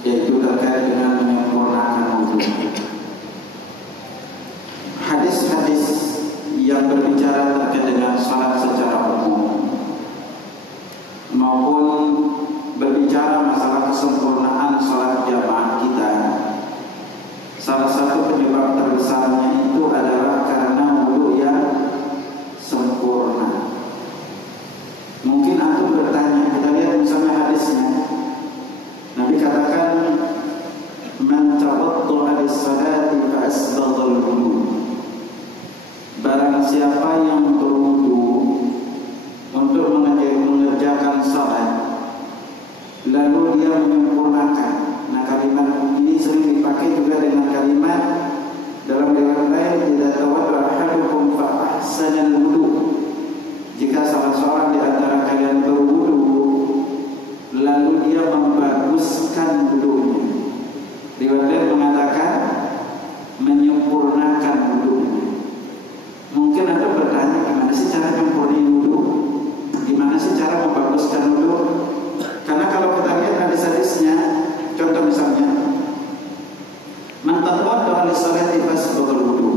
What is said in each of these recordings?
yaitu terkait dengan menyempurnakan wudu. Hadis-hadis yang berbicara terkait dengan salat secara umum maupun berbicara masalah kesempurnaan salat jamaah kita, salah satu penyebab terbesarnya itu adalah karena wudu yang sempurna. Mungkin antum bertanya, kita lihat misalnya hadisnya. Nabi katakan, "Man tawadda'a lis-salati fa asbaghal wudu." Barang siapa yang berwudu untuk mengerjakan salat, lalu dia menyempurnakan. Nah, kalimat ini sering dipakai juga dengan kalimat dalam riwayat lain, "Idza tawadda'a ahadukum fa ahsanal wudu." Jika salah seorang di antara kalian berwudu lalu dia membaguskan wudunya. Riwayat lain mengatakan menyempurnakan wudunya. Mungkin Anda bertanya, gimana sih cara menyempurnakan wudu? Gimana sih cara membaguskan wudu? Karena kalau kita lihat hadis-hadisnya, contoh misalnya, "Man tawadda'a lis-salati fasbaghal wudu."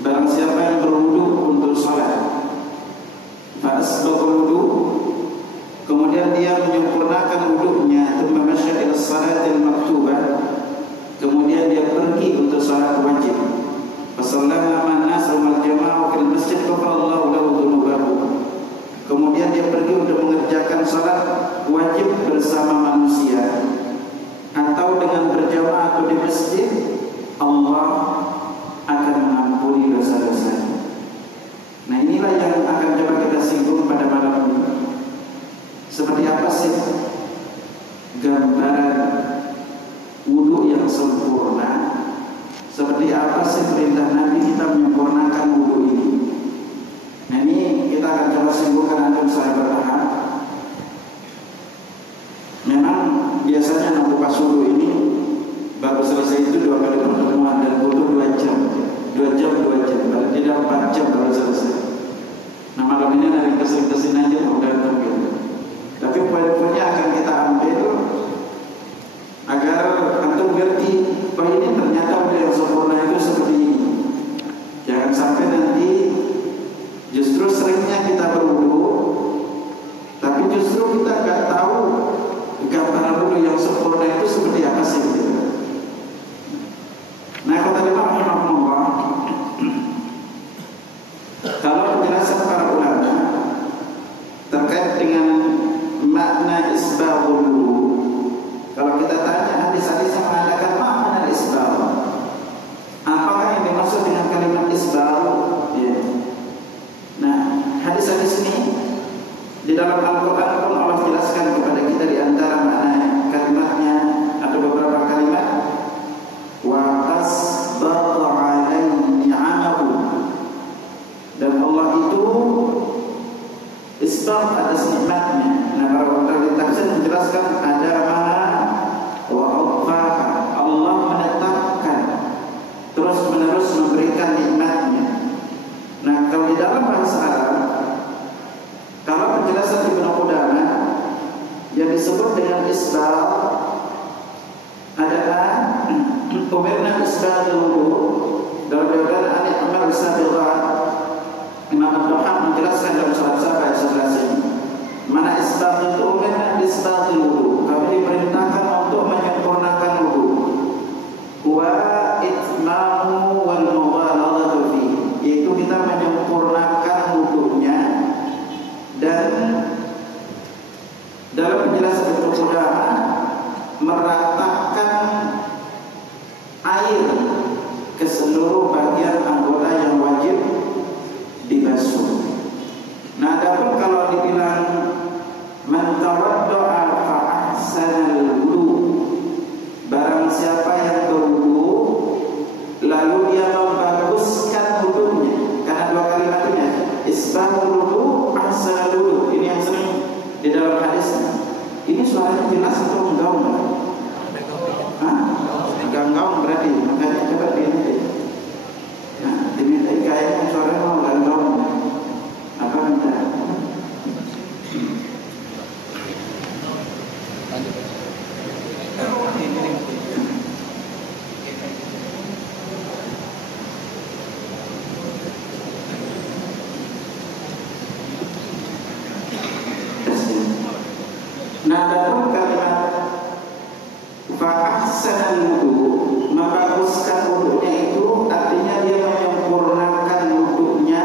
Barang siapa yang berwudu untuk salat, fasbaghal wudu, kemudian dia menyempurnakan wudunya, tsumma masya ila salatil maktubah, kemudian dia pergi untuk salat wajib, fasallama ma'an nas wal jamaah fil masjid ghafarallahu lahu dzunubahu, kemudian dia pergi untuk mengerjakan salat wajib bersama manusia atau dengan berjamaah atau di masjid, Allah akan mengampuni dosa-dosanya. Nah, inilah yang akan coba kita singgung pada malam ini. Seperti apa sih gambaran wudu yang sempurna? Seperti apa sih perintah Nabi kita menyempurnakan wudu ini? Nah, ini kita akan coba singgungkan antum secara bertahap. Memang biasanya mengupas wudu ini baru selesai itu 2 kali pertemuan dan butuh 2 jam. 2 jam, paling tidak 4 jam baru selesai. Nah, malam ini dari kesini aja udah gitu. Tapi poin-poinnya akan kita ambil agar antum ngerti bahwa ini ternyata wudu yang sempurna itu seperti ini. Jangan sampai nanti justru seringnya kita berwudu, tapi justru kita nggak tahu gambaran wudu yang sempurna itu seperti apa sih. Nah, kata Imam rahimahullah, kalau penjelasan para ulama terkait dengan makna isbaghul wudu, kalau kita tanya hadis-hadis yang mengatakan makna isbagh, apakah yang dimaksud dengan kalimat isbagh? Ya. Nah, hadis-hadis ini di dalam Al-Quran pun Allah jelaskan kepada kita di antara makna kalimatnya atau beberapa kalimat, wa asbagha alaihi ni'amahu, dan Allah itu isbagh atas nikmatnya. Nah, para ulama tafsir menjelaskan ada makna wa awfaha, Allah menetapkan terus menerus memberikan nikmatnya. Nah, kalau di dalam bahasa Arab, kalau penjelasan Ibnu Qudamah yang disebut dengan isbagh adalah umirna isbaghul wudu dalam riwayat Ali Amr Sabighat. Imam Abdullah menjelaskan dalam surat Saba ayat 11 ini, mana isbagh itu umirna isbaghul wudu, kami diperintahkan untuk menyempurnakan wudu, wa itmamu wal mubalaghatu fi, yaitu kita menyempurnakan wudunya. Dan dalam penjelasan Ibnu Qudamah meratakan air ke seluruh bagian anggota yang wajib dibasuh. Nah, adapun kalau dibilang man tawadda'a fa ahsanal wudu, barang siapa yang berwudu lalu dia membaguskan wudunya, karena 2 kalimat ini, isbaghul wudu, ahsanal wudu, ini yang sering di dalam hadisnya. Ini suaranya jelas atau menggaung? Ganggaung berarti, makanya coba diminta. Nah, diminta kayaknya suaranya mau ganggaung. Apa minta? Nah, adapun kalimat fa'ahsanal wudu, membaguskan wudunya itu artinya dia menyempurnakan wudunya,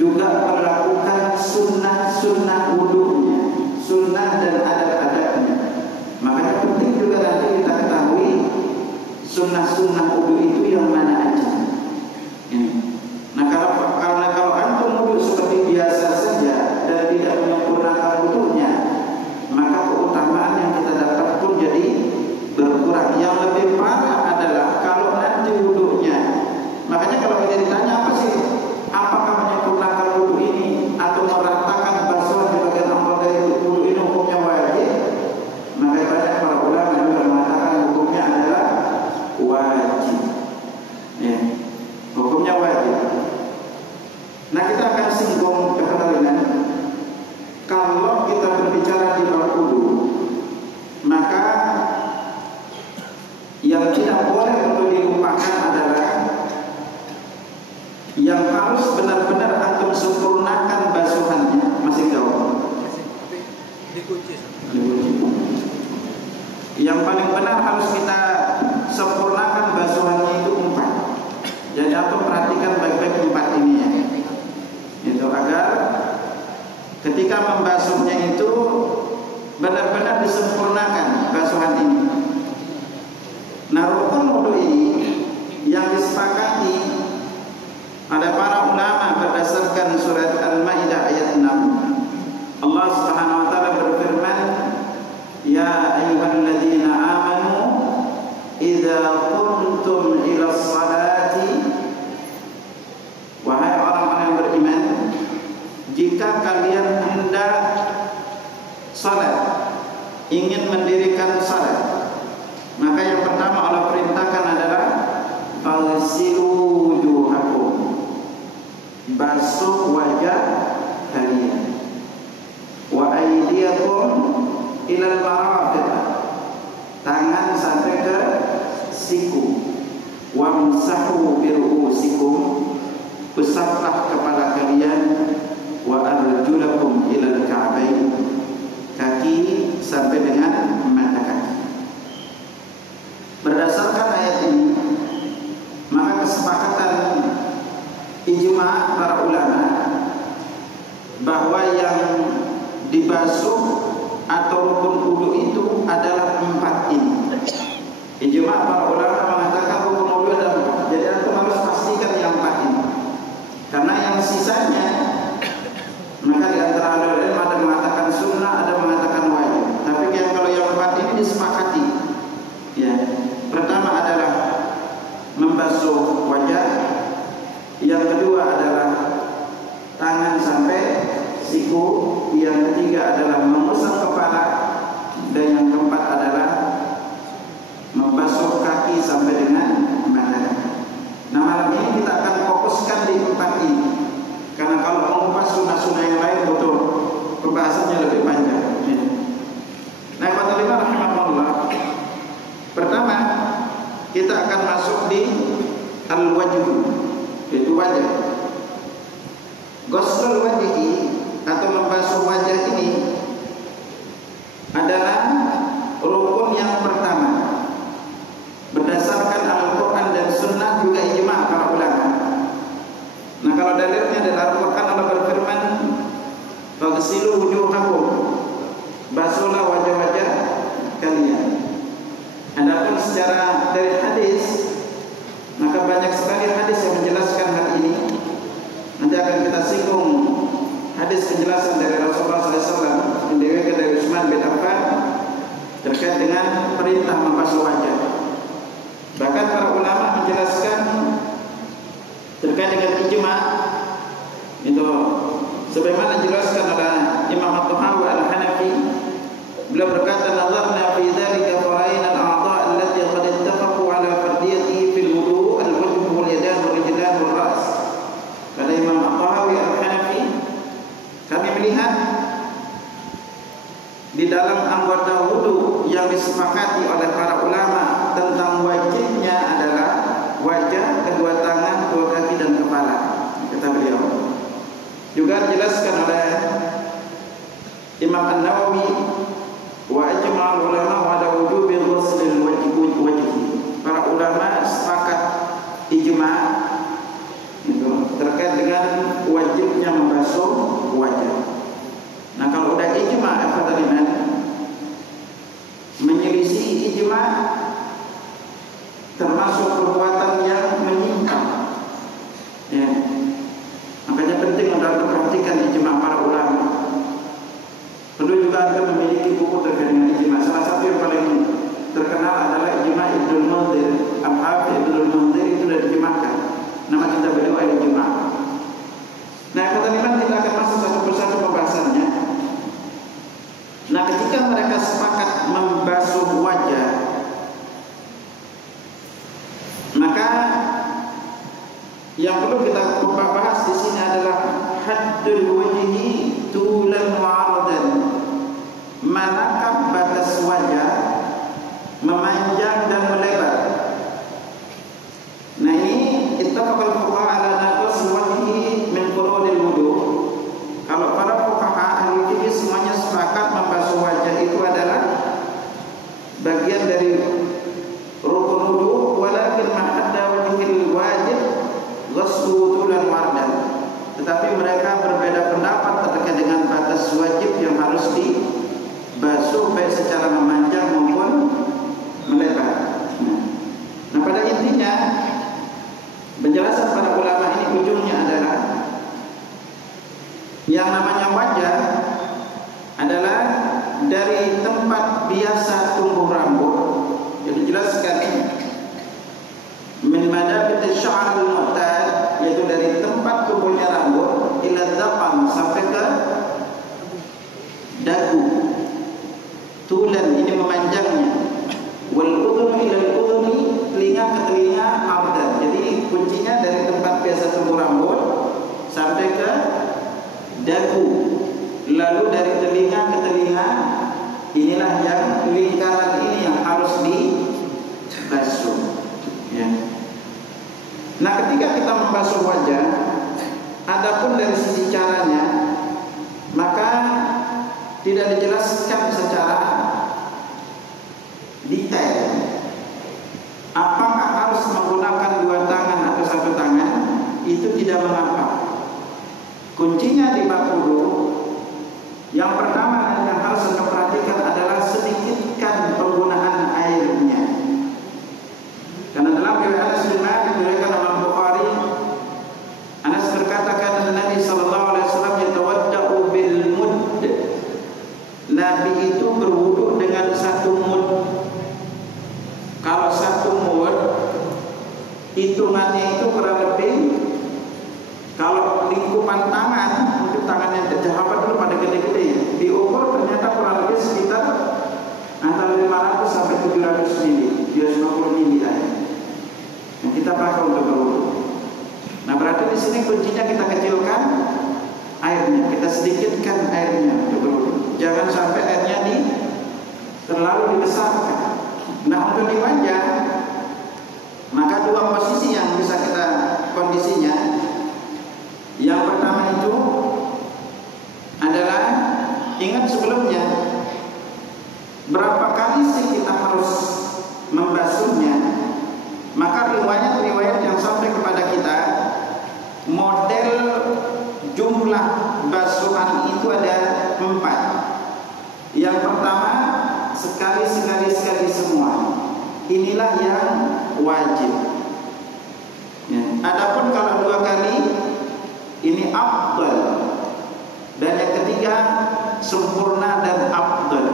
juga melakukan sunnah-sunnah wudunya, sunnah dan adab-adabnya. Makanya penting juga nanti kita ketahui sunnah-sunnah wudu itu yang mana aja. Ini. Nah, kalau antum wudu seperti biasa saja dan tidak menyempurnakan wudunya, maka keutamaan yang kita dapat pun jadi berkurang. Yang lebih parah adalah kalau nanti wudunya, makanya kalau kita ditanya apa sih, apakah menyempurnakan wudu ini atau meratakan basuhan di bagian awal dari wudu ini hukumnya wajib, maka banyak para ulama juga mengatakan hukumnya adalah wajib. Ya, hukumnya wajib. Nah, kita akan singgung kekalian. Kalau kita berbicara di bab wudu, maka yang tidak boleh untuk dilupakan adalah yang harus benar-benar antum sempurnakan basuhannya. Masih jauh. Dikunci. Yang paling benar harus kita sempurnakan basuhannya itu 4. Jadi antum perhatikan baik-baik 4 ini ya. Itu agar ketika membasuhnya itu benar-benar disempurnakan basuhan ini. Nah, rukun wudu ini yang disepakati ada para ulama berdasarkan surat Al-Maidah ayat 6. Allah Subhanahu wa taala berfirman, "Ya ayyuhalladzina amanu idza qumtum ila sholati", wahai orang-orang yang beriman, jika kalian hendak salat, ingin mendirikan salat, maka yang pertama Allah perintahkan adalah faghsilu wujuhakum, basuh wajah kalian, wa aydiyakum ilal marafiq, tangan sampai ke siku, wamsahu bi ru'usikum, usaplah kepala kalian, wa arjulakum ilal ka'bain, kaki sampai dengan mata kaki. Berdasarkan ayat ini, maka kesepakatan ijma' para ulama bahwa yang dibasuh atau rukun wudu itu adalah 4 ini. Ijma' para ulama mengatakan rukun wudu ada 4. Jadi antum harus pastikan yang 4 ini. Karena yang sisanya, maka di antara ulama ada mengatakan sunnah, ada mengatakan wajib. Tapi kalau yang 4 ini disepakati. Ya. Pertama adalah membasuh wajah, yang kedua adalah tangan sampai siku, yang ketiga adalah mengusap kepala, dan yang keempat adalah membasuh kaki sampai dengan mata kaki. Nah, malam ini kita akan fokuskan di 4 ini, karena kalau mengupas sunnah-sunnah yang lain butuh pembahasannya lebih panjang. Nah, kata lima rahimahullah, pertama kita akan masuk di al-wajh, yaitu wajah. Ghuslul wajhi atau membasuh wajah ini adalah rukun yang pertama berdasarkan Al-Quran dan Sunnah, juga ijma' para ulama. Nah, kalau dalilnya adalah Al-Quran, Allah berfirman, faghsilu wujuhakum, basuhlah wajah-wajah kalian. Adapun secara dari hadis, maka banyak sekali hadis yang menjelaskan hal ini. Nanti akan kita singgung hadis penjelasan dari Rasulullah SAW yang diriwayatkan dari Utsman bin Affan terkait dengan perintah membasuh wajah. Bahkan para ulama menjelaskan terkait dengan ijma' itu sebagaimana dijelaskan oleh Imam At-Tahawi Al-Hanafi. Beliau berkata, "Nazarna fi dzalika fara'ina al-a'dha' allati qad ittafaqu 'ala fardiyatihi fil wudu' al-wajh wal yadan wal rijlan wal ra's." Kata Imam At-Tahawi Al-Hanafi, kami melihat di dalam anggota wudu yang disepakati oleh para ulama tentang wajibnya adalah wajah, kedua tangan, dua kaki dan kepala. Kata beliau. Juga dijelaskan oleh Imam An-Nawawi ulama sepakat ijma itu terkait dengan wajibnya membasuh wajah. Nah, kalau udah ijma menyelisih ijma termasuk perbuatan yang menyimpang. Ya. Makanya penting untuk perhatikan ijma para ulama. Perlu juga Anda memiliki buku terkait dengan ijma. Salah satu yang paling terkenal adalah ijma Ibnul Munzir. Al-Hafidz Ibnul Munzir itu sudah dijemahkan. Nama kita beliau al-ijma. Nah, kata kita akan masuk satu persatu pembahasannya. Nah, ketika mereka sepakat membasuh wajah, maka yang perlu kita bahas di sini adalah haddul wajhi tulan wa ardan. Manakah batas wajah memanjang dan melebar? Nah, ini ittafaqal fuqaha ala naqas wajhi min furudil wudu. Kalau para fuqaha ahli fikih semuanya sepakat membasuh wajah itu adalah bagian dari rukun wudu, walakin man hadda wajhil wajib ghaslu tulan wa ardan. Tetapi mereka berbeda pendapat terkait dengan batas wajib yang harus dibasuh baik secara memanjang maupun melebar. Nah, pada intinya penjelasan para ulama ini ujungnya adalah yang namanya wajah adalah dari tempat biasa tumbuh rambut. Jadi jelaskan min manabit asy-sya'r al-mu'tad, yaitu dari tempat tumbuhnya rambut ila dzaqam sampai ke dagu. Tulan ini memanjangnya. Wal udhun ila al-udhuni, telinga ke telinga ardan. Jadi kuncinya dari tempat biasa tumbuh rambut sampai ke dagu. Lalu dari telinga ke telinga, inilah yang lingkaran ini yang harus dibasuh. Ya. Nah, ketika kita membasuh wajah, adapun dari sisi caranya, maka tidak dijelaskan secara detail. Apakah harus menggunakan dua tangan atau satu tangan? Itu tidak mengapa. Kuncinya di bab wudu, yang pertama yang harus kita perhatikan adalah sedikitkan penggunaan airnya. Karena dalam riwayat Anas bin Malik diriwayatkan oleh Bukhari, Anas berkata kata Nabi sallallahu alaihi wasallam yatawaddau bil mudd. Nabi itu berwudu dengan satu mud. Kalau satu mud hitungannya itu kurang lebih, kalau lingkupan tangan, mungkin tangannya jahabat dulu pada gede-gede ya, diukur ternyata kurang lebih sekitar antara 500 sampai 700 mili, 250 mili air. Yang kita pakai untuk berwudu. Nah, berarti di sini kuncinya kita kecilkan airnya, kita sedikitkan airnya untuk berwudu. Jangan sampai airnya terlalu dibesarkan. Nah, untuk di wajah, maka dua posisi yang bisa kita kondisinya. Yang pertama itu adalah, ingat sebelumnya berapa kali sih kita harus membasuhnya. Maka riwayat-riwayat yang sampai kepada kita, model jumlah basuhan itu ada 4. Yang pertama, sekali semua. Inilah yang wajib. Ya. Adapun kalau 2 kali, ini afdal. Dan yang ketiga, sempurna dan afdal.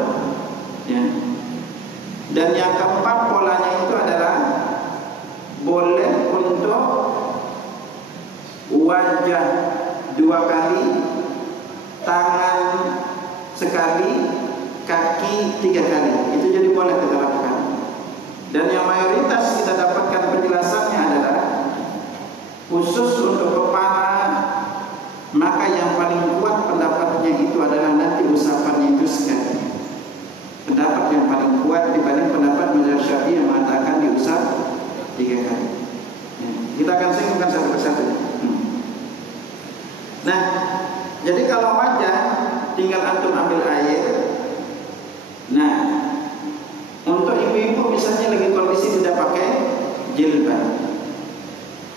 Ya. Dan yang keempat, polanya itu adalah boleh untuk wajah 2 kali, tangan sekali, kaki 3 kali. Itu jadi boleh kita lakukan. Dan yang mayoritas kita dapatkan penjelasannya adalah khusus untuk kepala, maka yang paling kuat pendapatnya itu adalah nanti usapannya itu sekali. Pendapat yang paling kuat dibanding pendapat mazhab Syafi'i yang mengatakan diusap 3 kali. Ya, kita akan singkirkan satu persatu. Nah, jadi kalau wajah tinggal antum ambil air. Nah, untuk ibu-ibu misalnya lagi kondisi tidak pakai jilbab.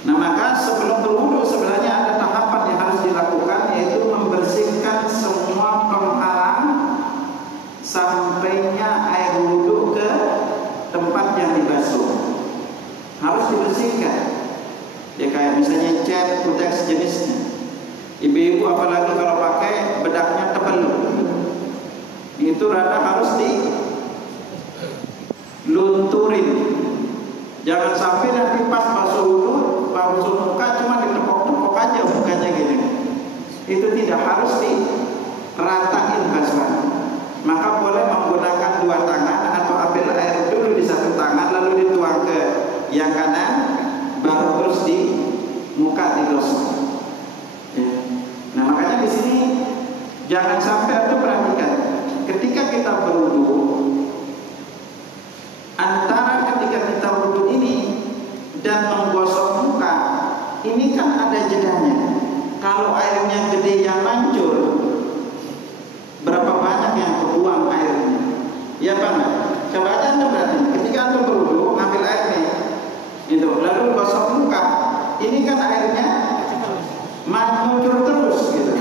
Nah maka sebelum berwudu sebenarnya ada tahapan yang harus dilakukan, yaitu membersihkan semua penghalang sampainya air wudu ke tempat yang dibasuh. Harus dibersihkan. Ya kayak misalnya cat, kutek sejenisnya. Ibu-ibu apalagi kalau pakai bedaknya tebal, itu rada harus dilunturin. Jangan sampai nanti pas basuh wudu, basuh muka cuma ditepok-tepok aja mukanya gini. Itu tidak, harus diratain basuhan. Maka boleh menggunakan dua tangan atau ambil air dulu di satu tangan lalu dituang ke yang kanan, baru terus di muka digosok. Ya. Nah makanya di sini jangan sampai, atau perhatikan, ketika kita berwudu, antara ketika kita wudu ini dan menggosok muka ini kan ada jedanya. Kalau airnya gede yang mancur, berapa banyak yang kebuang airnya? Ya Pak, coba aja Anda berarti ketika Anda berwudu ngambil air nih, itu lalu gosok muka, ini kan airnya mancur terus gitu.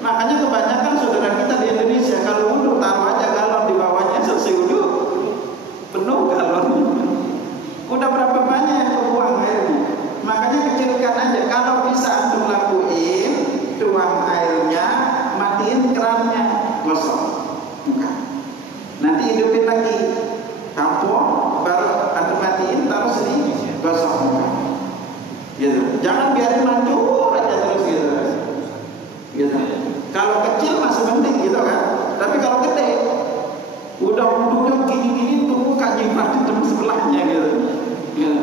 Makanya kebanyakan saudara kita di Indonesia kalau wudu taruh aja galon di bawahnya, selesai wudu penuh galonnya. Udah berapa banyak yang kebuang airnya? Makanya kecilkan aja. Kalau bisa antum lakuin, tuang airnya, matiin kerannya, gosok muka. Nanti hidupin lagi, tampung, baru antum matiin, taruh sini, gosok muka. Gitu. Jangan biarin mancur aja terus gitu. Gitu. Kalau kecil masih penting gitu kan. Tapi kalau gede, udah wudunya gini-gini tuh muka jimat di tempat sebelahnya gitu. Gitu.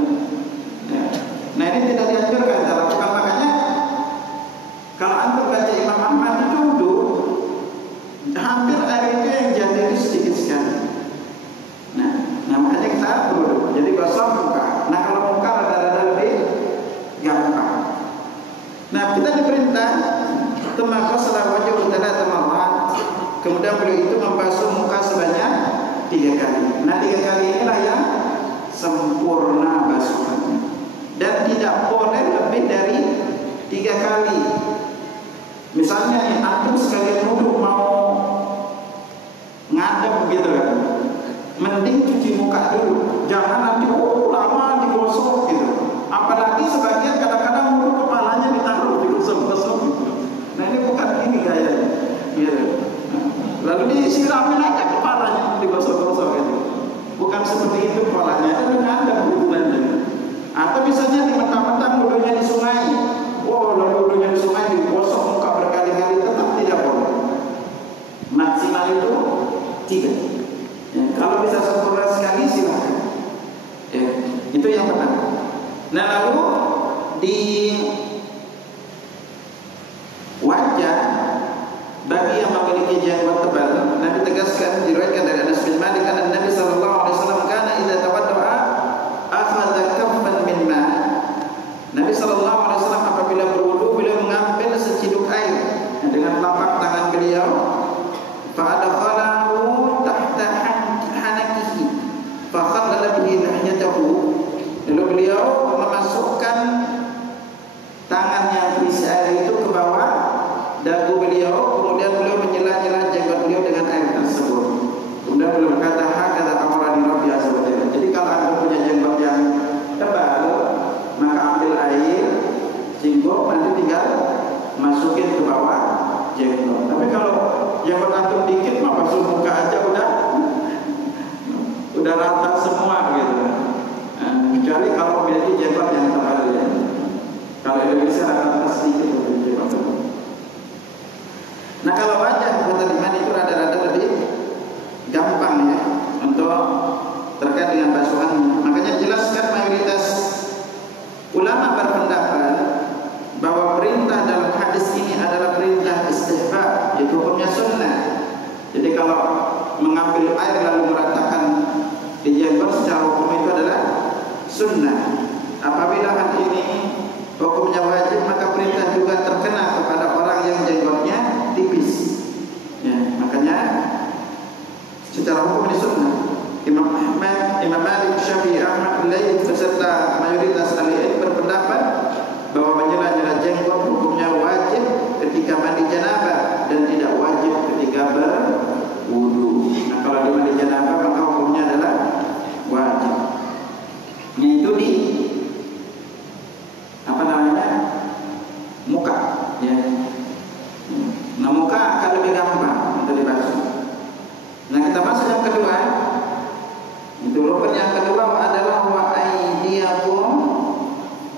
Ya. Nah ini tidak dianjurkan kita lakukan. Makanya kalau antum baca Imam Ahmad itu wudu, hampir air itu yang jatuh itu sedikit sekali. Nah makanya kita wudu. Jadi gosok muka. Nah kalau muka rada-rada lebih gampang. Nah kita diperintah temaka salah wajah utara teman-teman. Kemudian beliau itu membasuh muka sebanyak 3 kali. Nah 3 kali inilah yang sempurna basuhannya. Dan tidak boleh lebih dari 3 kali. Misalnya nih antum sekalian wudu mau ngadem gitu kan, mending cuci muka dulu. Jangan nanti lama digosok gitu. Apalagi sebagian kadang-kadang wudu kepalanya ditaruh digosok-gosok gitu. Nah ini bukan ini gayanya gitu. Lalu disiramin aja kepalanya digosok-gosok gitu. Bukan seperti itu polanya. Itu ngadem hubungannya. Atau misalnya di mentang-mentang wudunya di sungai, lalu wudunya di sungai digosok muka berkali-kali, tetap tidak boleh. Maksimal itu 3. Ya, kalau bisa sempurna sekali silakan. Ya, itu yang pertama. Nah lalu di wajah bagi yang memiliki jenggot tebal, Nabi tegaskan, diriwayatkan dari Anas bin Malik, Nabi sallallahu alaihi wasallam kana idza tawaddaa akhadha kaffan min ma. Nabi sallallahu alaihi wasallam apabila berwudu beliau mengambil seciduk air dengan telapak tangan beliau, fa adkhalahu tahta hanakihi fa khallala bihi nahyatahu. Lalu beliau memasukkan tangan yang berisi air itu ke bawah dagu beliau, kemudian beliau menyela-nyela jenggot beliau dengan air tersebut. Kemudian beliau berkata, hakadha amarani Rabbi azza wa jalla. Jadi kalau Anda punya jenggot yang tebal, maka ambil air jenggot, nanti tinggal masukin ke bawah jenggot. Tapi kalau jenggot antum dikit mah basuh muka aja udah rata semua gitu. Nah, kecuali kalau memiliki jenggot yang tebal ya. Kalau Indonesia rata sedikit jenggot tebal. Nah kalau wajah kata iman itu rada-rada lebih gampang ya untuk terkait dengan basuhan. Makanya jelaskan mayoritas ulama berpendapat bahwa perintah dalam hadis ini adalah perintah istihbab, itu hukumnya sunnah. Jadi kalau mengambil air lalu meratakan di jenggot secara hukum itu adalah sunnah. Apabila hal ini hukumnya wajib, maka perintah juga terkena kepada orang yang jenggotnya tipis. Ya, makanya secara hukum ini sunnah. Imam Ahmad, Imam Malik, Syafi'i, Ahmad, Laits beserta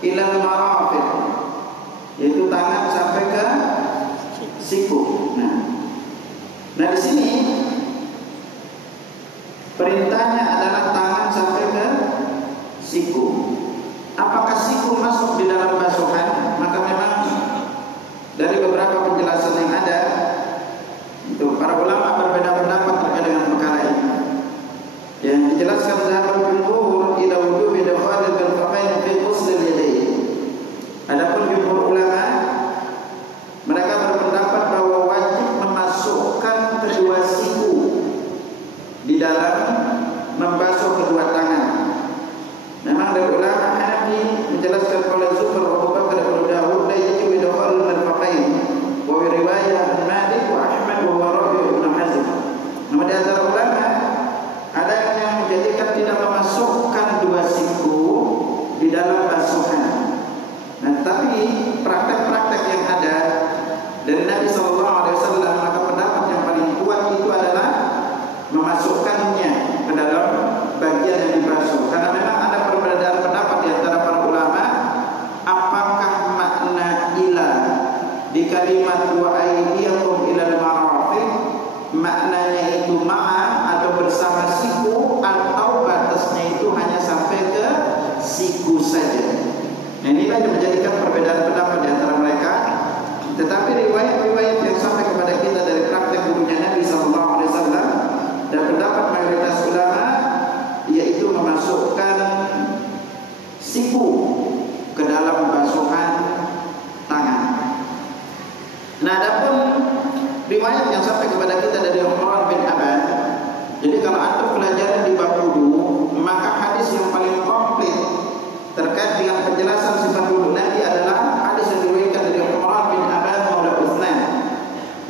ilal marafiq, yaitu tangan sampai ke siku. Nah, di sini perintahnya adalah tangan sampai ke siku. Apakah siku masuk di dalam basuhan? Maka memang dari beberapa penjelasan yang ada, itu para ulama berbeda pendapat terkait dengan perkara ini. Yang dijelaskan zahabul jumhur ila wujubi dakhal al-mirfaqain fi ghusl al-yadayn. Adapun jumhur ulama, mereka berpendapat bahwa wajib memasukkan kedua siku di dalam membasuh kedua tangan. Memang dari ulama Hanafi menjelaskan oleh Zubair Abu Bakar bin Dawud la yajibu dakhal al-mirfaqain wa riwayah Malik wa Ahmad wa Rabi' bin Hazm. Namun di antara ulama ada yang menjadikan tidak memasukkan dua siku di dalam basuhan. Nah, tapi praktek-praktek yang ada dari Nabi SAW, maka pendapat yang paling kuat itu adalah memasukkannya ke dalam bagian yang dibasuh. Karena memang ada perbedaan pendapat di antara para ulama, apakah makna ila di kalimat wa aydiyakum ilal marafiq maknanya itu ma'a atau bersama siku, atau batasnya itu hanya sampai ke siku saja. Nah, inilah yang menjadikan perbedaan pendapat di antara mereka. Tetapi riwayat-riwayat yang sampai kepada kita dari praktek gurunya Nabi SAW dan pendapat mayoritas ulama, yaitu memasukkan siku ke dalam basuhan tangan. Nah, adapun riwayat yang sampai kepada kita dari Umar bin Aban, jadi kalau antum pelajaran di bab wudu, maka hadis yang paling komplit terkait dengan penjelasan sifat wudu Nabi adalah hadis yang diriwayatkan dari Umar bin Aban maula Utsman.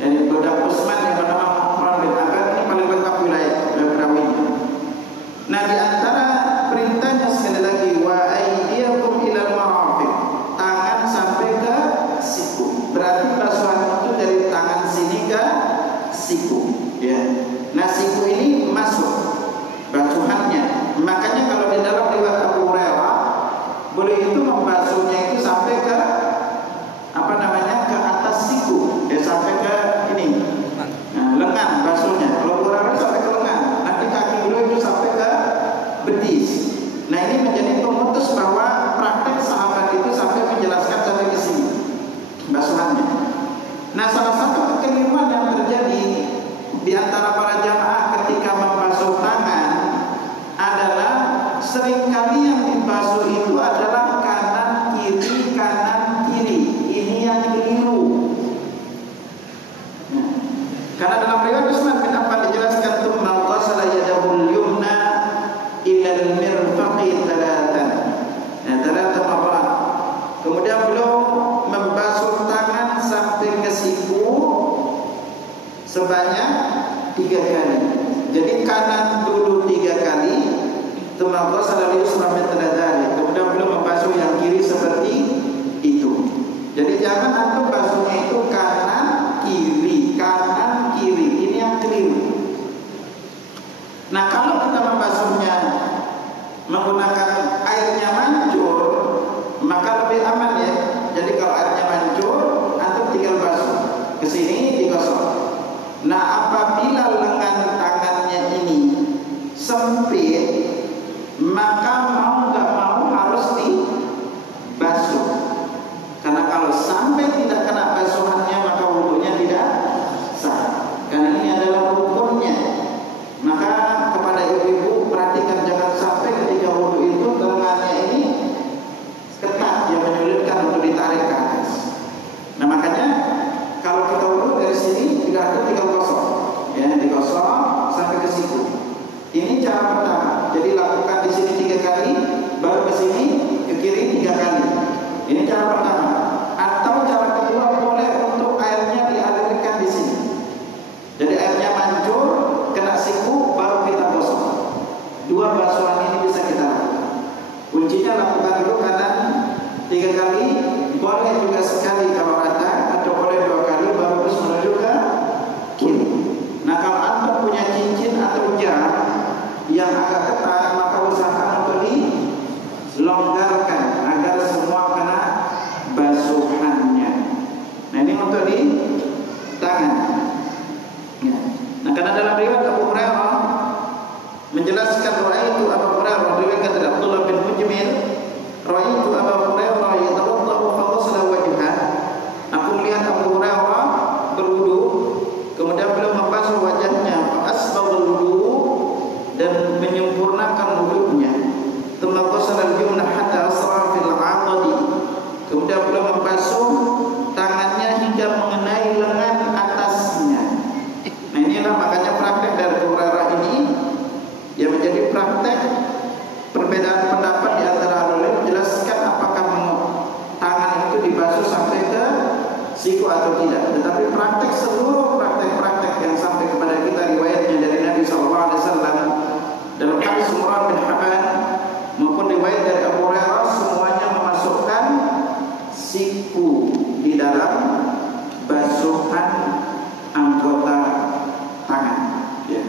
Yani budak Utsman yang bernama Umar bin Aban ini paling lengkap wilayah perawinya. Nah, di antara perintahnya sekali lagi wa aydiyakum ilal marafiq, tangan sampai ke siku. Berarti basuhan itu dari tangan sini ke siku, ya. Nah, siku ini masuk basuhannya. Makanya kalau di dalam riwayat Abu Hurairah, boleh itu membasuhnya itu sampai ke ke atas siku, ya, sampai ke ini, nah, lengan basuhnya. Kalau Abu Hurairah sampai ke lengan, nanti kaki beliau itu sampai ke betis. Nah, ini menjadi pemutus bahwa praktek sahabat itu sampai menjelaskan sampai ke sini basuhannya. Nah, salah satu kekeliruan yang terjadi di antara para jamaah ketika membasuh tangan adalah seringkali yang dibasuh itu adalah kanan kiri. Ini yang keliru. Nah, karena dalam riwayat Utsman bin Affan dijelaskan tsumma ghasala yadahul yumna ila al-mirfaqi thalathan. Nah, 3 marrat. Kemudian beliau membasuh tangan sampai ke siku sebanyak 3 kali. Jadi kanan dulu 3 kali, tsumma ghasala al-yusra mithla dzalik. Kemudian beliau membasuh yang kiri seperti itu. Jadi jangan antum basuhnya itu kanan kiri. Ini yang keliru. Nah, kalau kita membasuhnya menggunakan airnya mancur, maka lebih aman, ya. Jadi kalau airnya mancur, antum tinggal basuh ke sini, digosok. Nah, apabila lengan tangannya ini sempit, maka mau nggak mau harus dibasuh. Karena kalau sampai tidak kena basuhannya, maka wudunya tidak sah. Karena ini adalah rukunnya. Maka kepada ibu-ibu perhatikan, jangan sampai ketika wudu itu lengannya ini ketat yang menyulitkan untuk ditarik ke atas. Nah, makanya kalau kita wudu dari sini tidak ada, tinggal gosok, ya, digosok sampai ke siku. Ini cara pertama. Jadi lakukan di sini 3 kali, baru ke sini ke kiri 3 kali. Ini cara pertama. Atau cara kedua, boleh untuk airnya dialirkan di sini. Jadi airnya mancur, kena siku, baru kita gosok. 2 basuhan ini bisa kita lakukan. Kuncinya lakukan dulu kanan 3 kali, boleh juga sekali kalau rata, atau boleh 2 kali, baru terus menuju ke kiri. Nah, kalau antum punya cincin atau jam yang agak ketat, maka usahakan untuk dilonggarkan agar semua hadis Imran bin Haban maupun riwayat dari Abu Hurairah, semuanya memasukkan siku di dalam basuhan anggota tangan. Ya.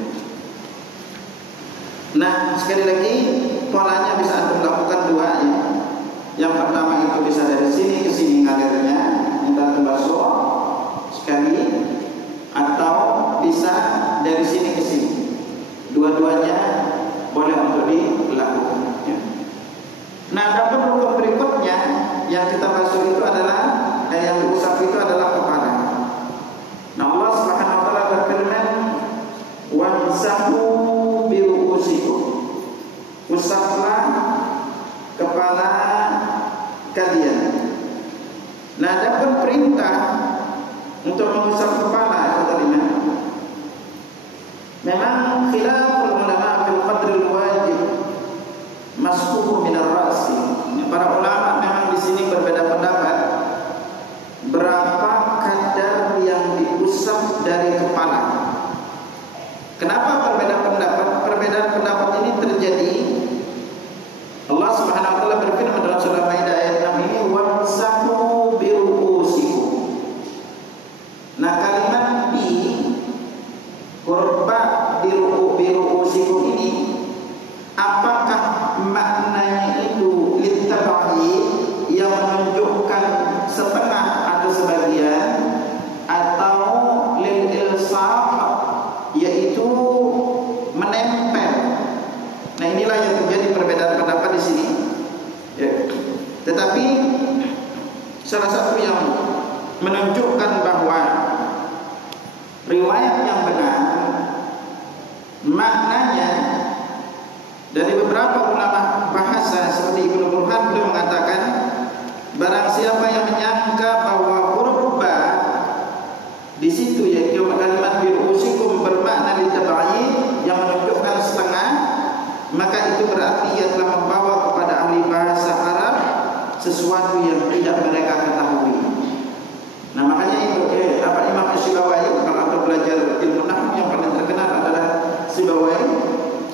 Nah, sekali lagi polanya bisa antum lakukan dua ya. Yang pertama itu bisa dari sini ke sini ngalirnya, kita basuh sekali, atau bisa dari sini ke sini. Dua-duanya boleh untuk dilakukan. Ya. Nah, adapun rukun berikutnya yang kita basuh itu adalah yang diusap itu adalah kepala. Nah, Allah Subhanahu wa taala berfirman, "Wamsahu bi ru'usikum." Usaplah kepala kalian. Nah, adapun perintah untuk mengusap kepala tadi memang khilaful ulama fil qadril wajib masfuhu min ar-ra'si. Para ulama memang di sini berbeda pendapat berapa kadar yang diusap dari kepala. Kenapa berbeda pendapat? Perbedaan pendapat ini terjadi, Allah Subhanahu wa taala berfirman dalam surah Maidah ayat 6 ini, "Wamsahu bi ru'usikum." Nah, kalimat bi huruf ba bi ru'usikum ini apakah maknanya itu littabai yang menunjukkan setengah atau sebagian, atau lil ilsaq yaitu menempel. Nah, inilah yang terjadi perbedaan pendapat di sini. Ya. Tetapi salah satu yang menunjukkan bahwa riwayat yang benar maknanya dari beberapa ulama bahasa seperti Ibnu Burhan, beliau mengatakan barang siapa yang menyangka bahwa huruf ba di situ yaitu kalimat bi ru'usikum bermakna litabai yang menunjukkan setengah, maka itu berarti ia telah membawa kepada ahli bahasa Arab sesuatu yang tidak mereka ketahui. Nah, makanya itu Imam Sibawai, kalau anda belajar ilmu nahwu yang paling terkenal adalah Sibawai,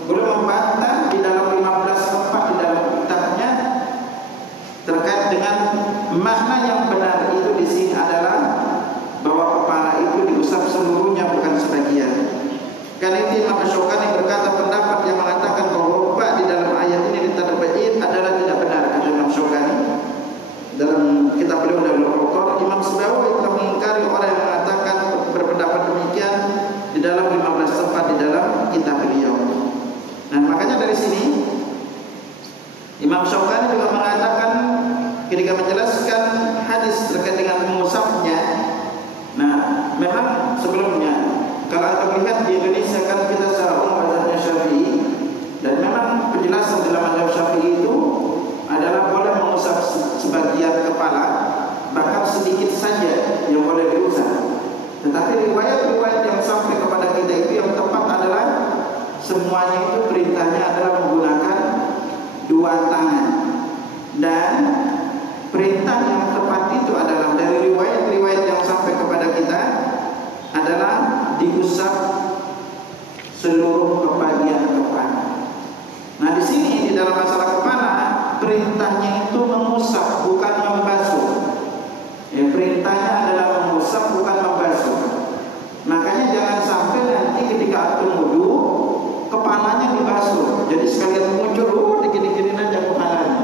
beliau membantah di dalam 15 tempat di dalam kitabnya terkait dengan makna yang benar itu di sini adalah bahwa kepala itu diusap seluruhnya, bukan sebagian. Karena itu Imam Syaukani berkata pendapat yang mengatakan bahwa ba di dalam ayat ini ditadabbain adalah tidak benar, kata Imam Syaukani dalam kitab beliau Dalilul Autor. Imam Sibawai telah mengingkari orang yang mengatakan berpendapat demikian di dalam 15 tempat di dalam kitab beliau. Nah, makanya dari sini Imam Syaukani juga mengatakan ketika menjelaskan hadis terkait dengan mengusapnya. Nah, memang sebelumnya kalau anda melihat di Indonesia kan kita secara umum mazhabnya Syafi'i, dan memang penjelasan dalam mazhab Syafi'i itu adalah boleh mengusap sebagian kepala, bahkan sedikit saja yang boleh diusap. Tetapi riwayat-riwayat yang sampai kepada kita itu yang tepat adalah semuanya itu perintahnya adalah menggunakan dua tangan, dan perintah yang tepat itu adalah dari riwayat-riwayat yang sampai kepada kita adalah diusap seluruh bagian kepala. Nah, di sini di dalam masalah kepala perintahnya itu mengusap, bukan membasuh. Ya, perintahnya adalah mengusap, bukan membasuh. Makanya jangan sampai nanti ketika antum wudu kepalanya dibasuh, jadi sekalian muncul dikit-dikitin aja kepalanya.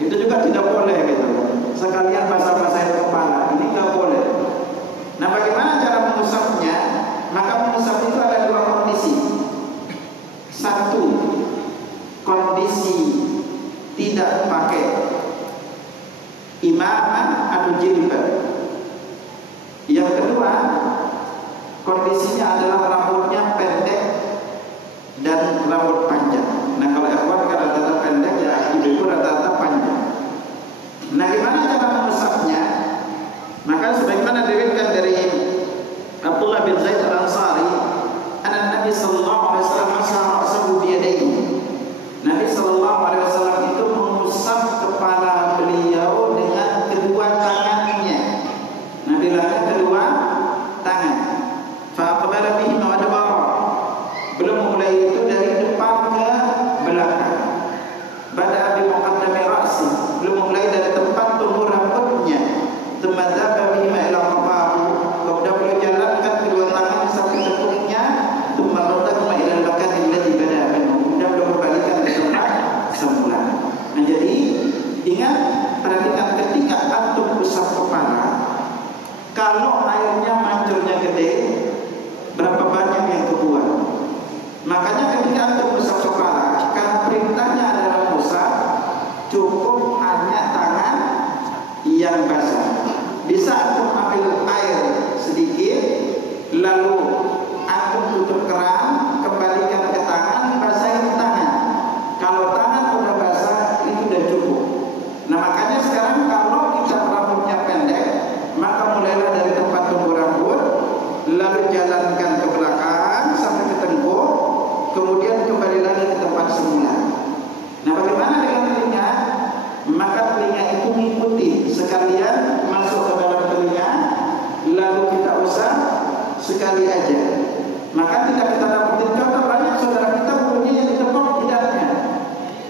Itu juga tidak boleh gitu. Sekalian basah-basahin kepala, ini nggak boleh. Nah, bagaimana cara mengusapnya? Maka mengusap itu ada dua kondisi. Satu, kondisi tidak pakai imamah atau jilbab. Yang kedua, kondisinya adalah rambutnya pendek dan rambut panjang. Nah, kalau ikhwan kan rata-rata pendek, ya ibu-ibu rata-rata panjang. Nah, gimana cara mengusapnya? Maka sebagaimana diriwayatkan dari Abdullah bin Zaid al-Ansari, Nabi sallallahu alaihi wasallam masahu bi yadayhi. Nabi sallallahu alaihi wasallam itu mengusap kepala beliau dengan kedua tangannya. Nabi bilangnya kedua tangan. Fa aqbala bihi wa adbara kalau airnya mancurnya gede, berapa banyak yang kebuang. Makanya ketika antum usap kepala, karena perintahnya adalah usap, cukup hanya tangan yang basah. Bisa antum ambil air sedikit, lalu antum tutup keran, kembalikan ke tangan, basahin tangan. Kalau tangan udah basah, itu udah cukup. Nah makanya sekarang kalau kita rambutnya pendek, maka mulailah dari tempat tumbuh rambut, lalu jalankan ke belakang sampai ke tengkuk, kemudian kembali lagi ke tempat semula. Nah bagaimana dengan telinga? Maka telinga itu mengikuti, sekalian masuk ke dalam telinga, lalu kita usap sekali aja. Maka tidak kita dapetin contoh banyak saudara kita punya yang ditepok tidaknya.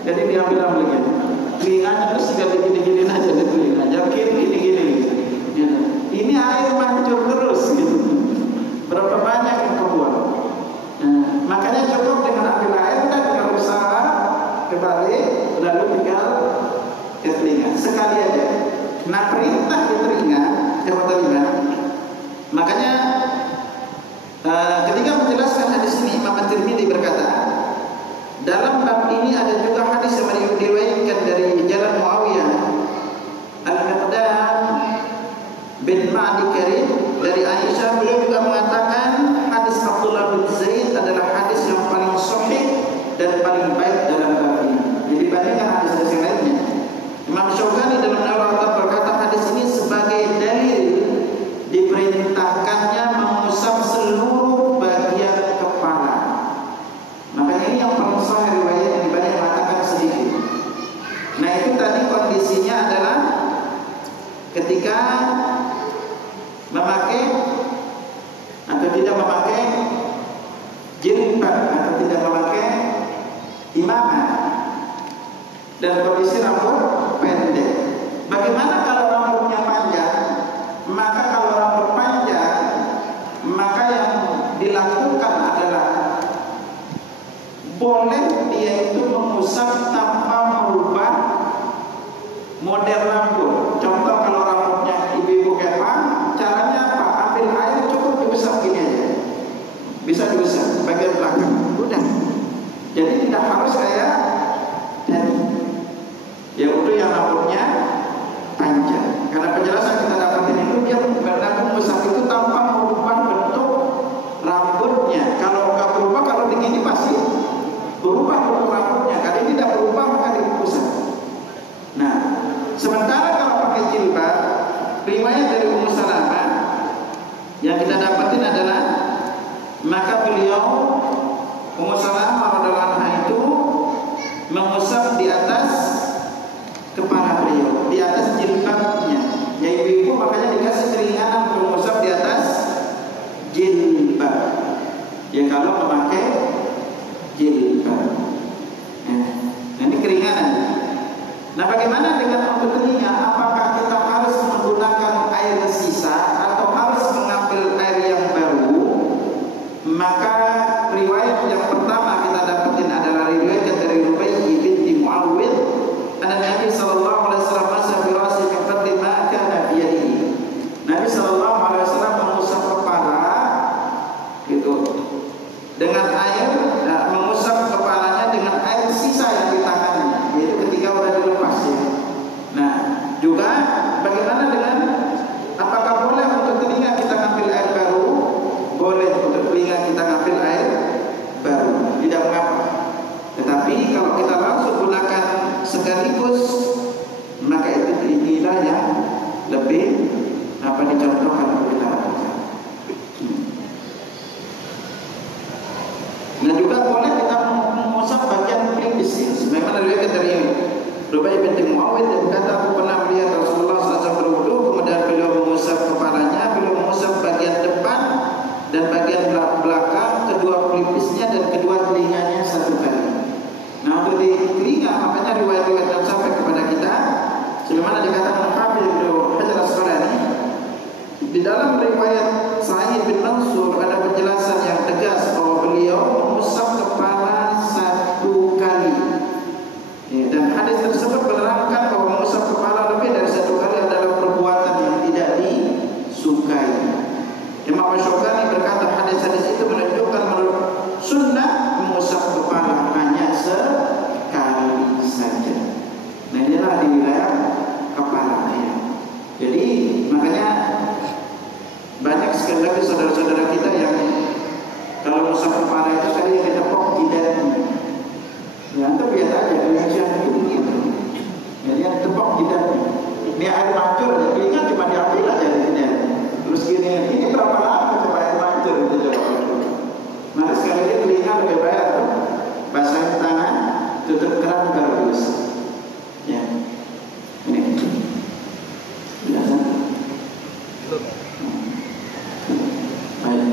Jadi diambil gitu. Telinganya terus tinggal digini-gini aja di telinga, yakin gini-gini. Ya. Ini air mancur terus gitu. Berapa banyak yang kebuang. Nah, makanya cukup dengan ambil air dan dengan usaha kebalik, lalu tinggal ke telinga sekali aja. Nah perintah di telinga, makanya ketika menjelaskan hadis ini Imam At-Tirmidzi berkata, dalam bab ini ada juga hadis yang diriwayatkan dari jalan Muawiyah Al-Miqdam bin Ma'di Karim dari Aisyah. Beliau juga mengatakan hadis Abdullah bin Zaid adalah hadis yang paling sahih dan paling baik dalam bab ini. Jadi dibandingkan hadis-hadis yang lainnya. Imam Syaukani dalam Al-Mu'tabar berkata hadis ini sebagai dalil diperintahkannya mengusap seluruh bagian kepala. Makanya ini yang paling sahih riwayat yang dibanding mengatakan sedikit. Nah itu tadi kondisinya adalah ketika memakai atau tidak memakai jilbab atau tidak memakai imamah dan kondisi rambut pendek. Bagaimana kalau rambutnya panjang? Maka kalau rambut panjang, maka yang dilakukan adalah boleh dia itu mengusap tanpa merubah model rambut. Contoh kalau rambutnya ibu-ibu kepang, caranya apa? Ambil air cukup diusap gini aja. Bisa diusap bagian belakang. Udah. Jadi tidak harus kayak tadi. Ya udah yang rambutnya panjang. Karena penjelasan kita dapatin itu dia mengusap itu tanpa merubah bentuk rambutnya. Kalau nggak berubah, kalau begini pasti berubah bentuk rambutnya. Kalau tidak berubah maka diusap. Nah, sementara kalau pakai jilbab, riwayat dari Ummu Salamah yang kita dapatin adalah maka beliau Ummu Salamah radhiyallahu anha itu mengusap di atas kepala beliau, di atas jilbabnya. Ya ibu-ibu makanya dikasih keringanan untuk mengusap di atas jilbab. Ya kalau memakai jilbab. Nah, ini keringanan. Nah, bagaimana dengan untuk telinga? Apakah kita harus menggunakan air sisa atau harus mengambil air yang baru? Maka riwayat yang pertama kita dapatin adalah riwayat dari Rubayyi binti Muawwidh, anna Nabi sallallahu alaihi wasallam masa bi ra'si min fadli ma kana bi yadihi. Nabi sallallahu alaihi wasallam mengusap kepala gitu dengan air, mengusap kepalanya dengan air sisa yang di tangannya, yaitu ketika sudah dilepas ya. Nah, juga bagaimana dengan apakah boleh untuk telinga kita ngambil air baru? Boleh untuk telinga kita ngambil air baru, tidak mengapa. Tetapi kalau kita langsung gunakan sekaligus, maka itu inilah yang lebih dicontohkan untuk kita lakukan. Nah juga boleh kita mengusap bagian pelipis. Memang ada dari Rubayyi binti Muawwidh yang berkata, aku pernah melihat Rasulullah SAW berwudu, kemudian beliau mengusap kepalanya, beliau mengusap bagian depan dan bagian belakang kedua pelipisnya dan kedua telinganya satu kali. Nah untuk di telinga makanya riwayat-riwayat yang sampai kepada kita, sebagaimana dikatakan Hafiz Ibnu Hajar Asqalani di dalam riwayat Sa'id bin Mansur ada penjelasan yang tegas bahwa beliau mengusap kepala satu kali. Ya, dan hadis tersebut menerangkan bahwa mengusap Imam Syaukani berkata hadis-hadis itu menunjukkan menurut sunnah mengusap kepala hanya sekali saja. Nah inilah di wilayah kepala ya. Jadi makanya banyak sekali lagi saudara-saudara kita yang kalau mengusap kepala itu sekali yang ditepok jidatnya. Ya antum lihat aja Indonesia ini gitu. Jadi yang ditepok jidatnya. Ini air mancur aja, telinga cuma diambil aja dia. Terus gini, ini berapa lama coba air mancur gitu coba. Maka sekali ini telinga lebih baik tuh basahin tangan, tutup keran baru diusap. Ya, ini biasa. Baik.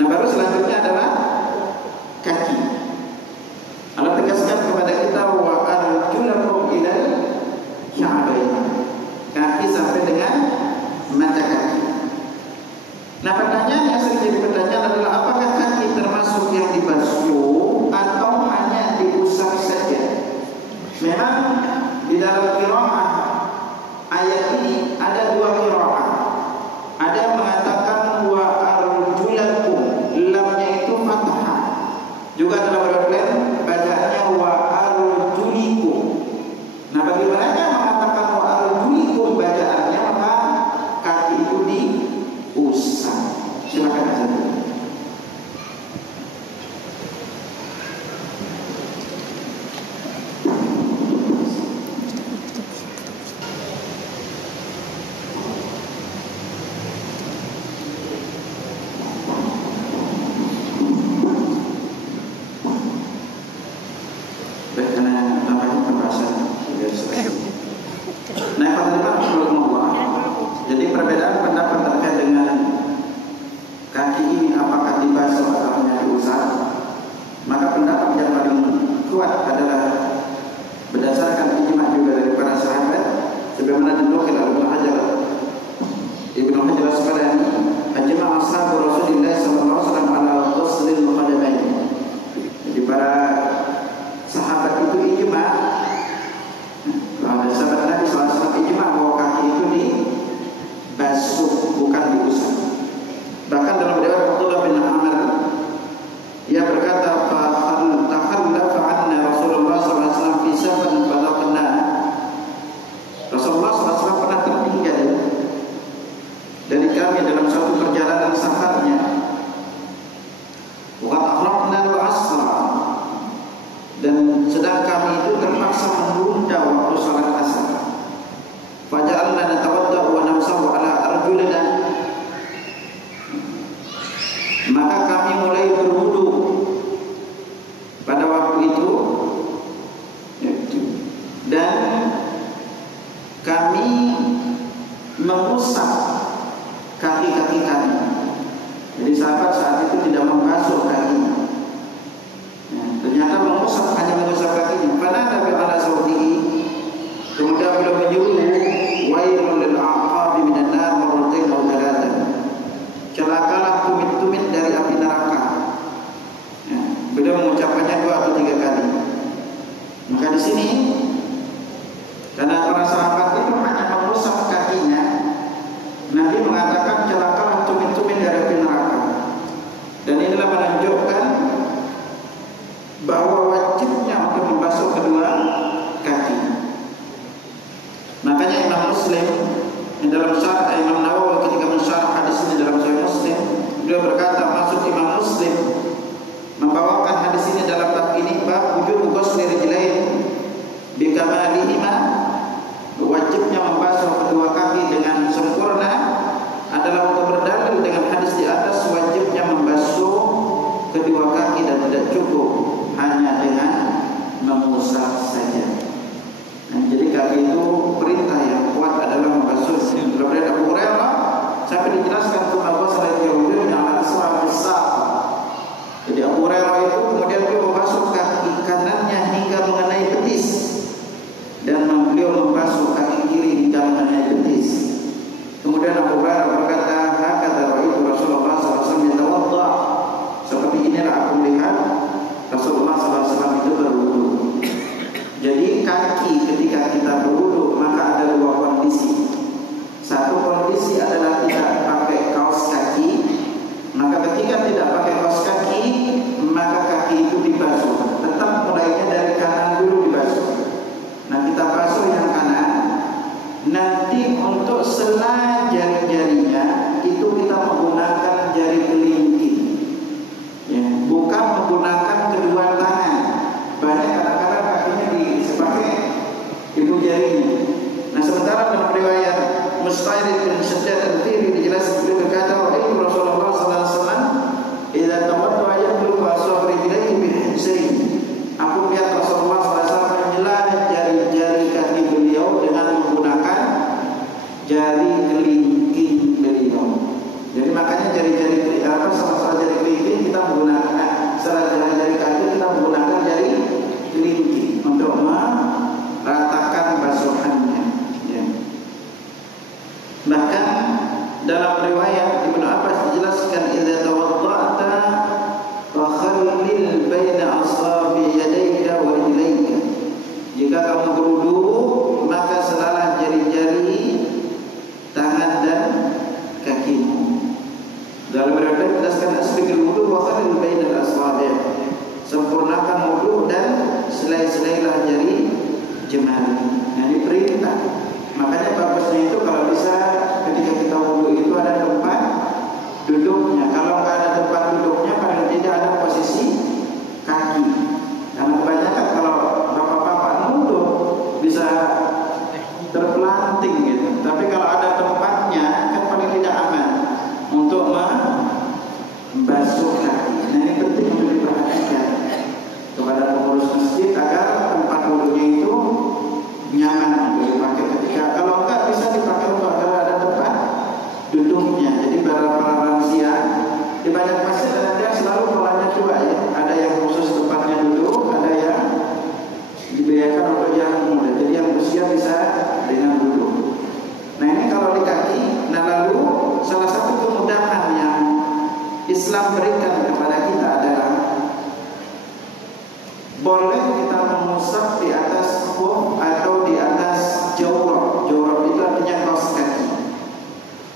Nah baru selanjutnya adalah kaki. Allah tegaskan kepada kita wa arjulakum ilal ka'bayn. Kaki sampai dengan mata kaki. Nah pertanyaan yang sering jadi pertanyaan adalah apakah kaki termasuk yang dibasuh atau hanya diusap saja? Memang di dalam qiraah ayat ini ada dua qiraah. Ada yang mengatakan wa arjulakum, lamnya itu fathah. Juga dalam riwayat lain bacaannya wa arjulikum. Nah bagaimana yang mengatakan wa arjulikum bacaannya maka kaki itu diusap. Silakan Azan. Jadi perbedaan pendapat terkait dengan kaki ini apakah dibasuh atau hanya diusap. Maka pendapat yang paling kuat adalah berdasarkan ijma juga dari para sahabat sebagaimana dinukil oleh Ibnu Hajar Asqalani, ajma ashabu Rasulillah sallallahu alaihi wasallam ala ghuslil qadamain. Jadi para sahabat itu ijma, ada sahabat Nabi sallallahu alaihi wasallam ijma bahwa kaki itu dibasuh bukan diusap. Bahkan dalam riwayat Abdullah bin Amr ia berkata takhallafa anna Rasulullah sallallahu alaihi wasallam fi safarin falaqna. Rasulullah sallallahu alaihi wasallam pernah tertinggal dari kami dalam satu perjalanan safarnya. Wa akhlaqna al-asra, dan sedang kami itu terpaksa menunda waktu salat asar. Faja'alna natawadda'u wa namsahu ala arjulina, maka kami mulai berwudu pada waktu itu dan kami mengusap kaki-kaki kami. Jadi sahabat saat itu tidak membasuh kakinya. Ternyata mengusap, hanya mengusap kakinya. Fanada bi ala zawjihi, kemudian beliau menyuruh wailul lil aqabi minan nar marratain aw thalathan. Celakalah tumit-tumit dari api neraka. Ya, beliau mengucapkannya 2 atau 3 kali. Maka di sini karena para sahabat itu hanya mengusap kakinya, Nabi mengatakan celakalah tumit-tumit dari api neraka. Dan inilah menunjukkan bahwa wajibnya untuk membasuh kedua kaki. Makanya Imam Muslim dalam syarah Imam Nawawi ketika mensyarah hadis ini dalam Sahih Muslim, beliau berkata maksud Imam Muslim membawakan hadis ini dalam bab ini bab wujub ghusli rijlain bi kamalihima, wajibnya membasuh kedua kaki dengan sempurna adalah untuk berdalil dengan hadis di atas wajibnya membasuh kedua kaki dan tidak cukup hanya dengan mengusap saja. Nah, jadi kaki itu perintah yang kuat adalah membasuh. Dalam riwayat Abu Hurairah sampai dijelaskan bahwa selain Yahudi yang al-asra besar. Jadi Abu Hurairah itu kemudian beliau membasuh kaki kanannya hingga mengenai betis dan beliau membasuh kaki kiri hingga mengenai betis. Kemudian Abu Hurairah berkata, "Hakadha ra'aitu Rasulullah sallallahu alaihi wasallam yatawadda." Seperti inilah aku melihat Rasulullah sallallahu alaihi wasallam itu berwudu. Jadi kaki ketika kita berwudu maka ada 2 kondisi. Satu kondisi adalah tidak jarinya itu kita menggunakan jari kelingking, ya, bukan menggunakan kedua tangan. Banyak kadang-kadang kakinya dipakai ibu jarinya. Nah, sementara dalam riwayat Musta'id bin Shaddad al-Fihri dijelaskan beliau berkata, wahai Rasulullah sallallahu alaihi wasallam, idza tawadda yaqulu wa asaba rijlaihi bi hijrihi. Aku lihat Rasulullah sallallahu alaihi wasallam menjelah jari-jari kaki beliau dengan menggunakan jari kelingking beliau. Jadi makanya jari-jari salah jari kelingking kita menggunakan, salah jari kaki kita menggunakan jari kelingking untuk meratakan basuhannya. Ya. Bahkan dalam riwayat Ibnu Abbas dijelaskan, idza tawadda'ta fa khallil baina asabi yadayka wa rijlayka. Jika kamu berwudu, maka selalah jari-jari tangan dan kakimu. Dalam riwayat dijelaskan, asbiqul wudu wa khallil baina asabi. Sempurnakan wudu dan selai-selailah jari jemari. Nah, ini perintah. Makanya bagusnya itu kalau bisa ketika kita wudu itu ada tempat duduknya. Kalau nggak ada tempat duduknya, paling tidak ada posisi kaki. Karena kebanyakan kalau bapak-bapak wudu bisa terpelanting gitu. Tapi kalau ada tempatnya kan paling tidak aman untuk membasuh kaki. Nah, ini penting untuk diperhatikan kepada pengurus masjid agar tempat wudunya itu nyaman untuk dipakai ketika, kalau enggak bisa dipakai untuk agar ada tempat duduknya. Jadi para lansia di banyak masjid ada selalu polanya dua, ya. Ada yang khusus tempatnya duduk, ada yang dibiayakan untuk yang muda. Jadi yang usia bisa dengan duduk. Nah, ini kalau di kaki. Nah, lalu salah satu kemudahan yang Islam berikan kepada kita adalah boleh kita mengusap di atas khuf atau di atas jawrab. Jawrab itu artinya kaos kaki.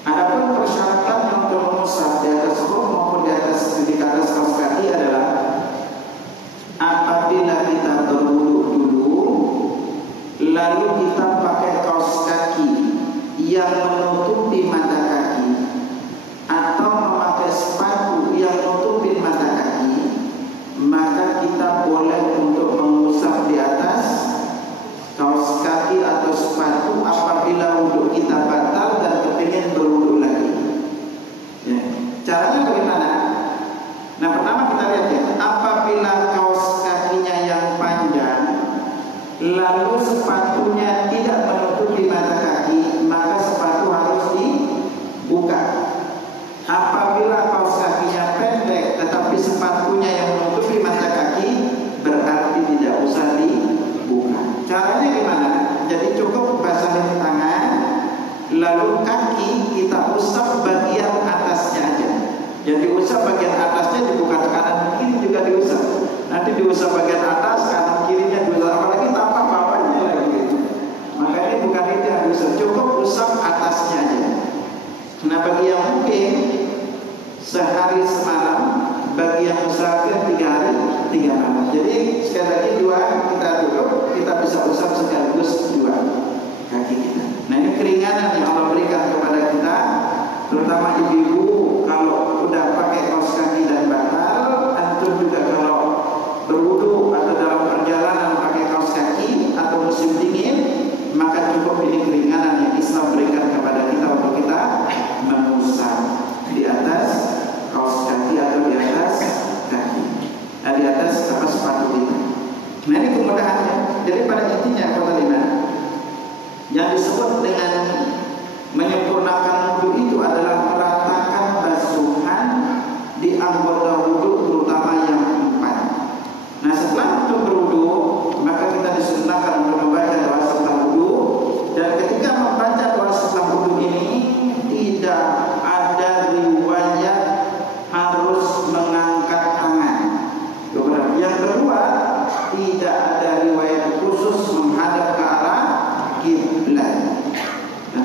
Adapun persyaratan untuk mengusap di atas khuf maupun di atas kaos kaki adalah apabila kita berwudu dulu, lalu kita pakai kaos kaki yang menutupi mata kaki, atau memakai sepatu yang menutupi mata kaki, maka kita boleh untuk mengusap di atas kaos kaki atau sepatu apabila wudhu kita batal dan kepingin berwudhu lagi. Ya. Caranya bagaimana? Nah, pertama kita lihat, ya, apabila kaos kakinya yang panjang lalu sepatunya tidak menutupi mata kaki, maka sepatu harus dibuka. Apabila kaos kakinya pendek tetapi sepatunya yang menutupi mata kaki, berarti tidak usah dibuka. Caranya gimana? Jadi cukup basahin tangan, lalu kaki kita usap bagian atasnya aja. Jadi usap bagian atasnya, dibuka kanan kiri juga diusap. Nanti diusap bagian atas, kanan kirinya diusap, apalagi tampak bawahnya lagi. Maka ini bukan itu yang diusap, cukup usap atasnya aja. Nah, bagi yang mungkin sehari semalam, bagi yang musafir 3 hari 3 malam. Jadi sekali lagi 2 kita duduk, kita bisa usap sekaligus 2 kaki kita. Nah, ini keringanan yang Allah berikan kepada kita, terutama ibu-ibu. Kalau udah pakai kaos kaki dan batal, antum juga kalau berwudu atau dalam perjalanan pakai kaos kaki atau musim dingin, maka cukup ini keringanan yang Islam berikan kepada kita untuk kita mengusap di atas kaos kaki atau di atas kaki, di atas sepatu kita. Nah, ini kemudahannya. Jadi pada intinya kata lima, yang disebut dengan menyempurnakan wudu itu adalah meratakan basuhan di anggota wudu, terutama yang 4. Nah, setelah untuk berwudu, maka kita disunnahkan untuk membaca doa setelah wudu. Dan ketika membaca doa setelah wudu ini, tidak ada riwayat harus mengangkat tangan. Yang kedua, tidak ada riwayat khusus menghadap ke arah kiblat. Nah,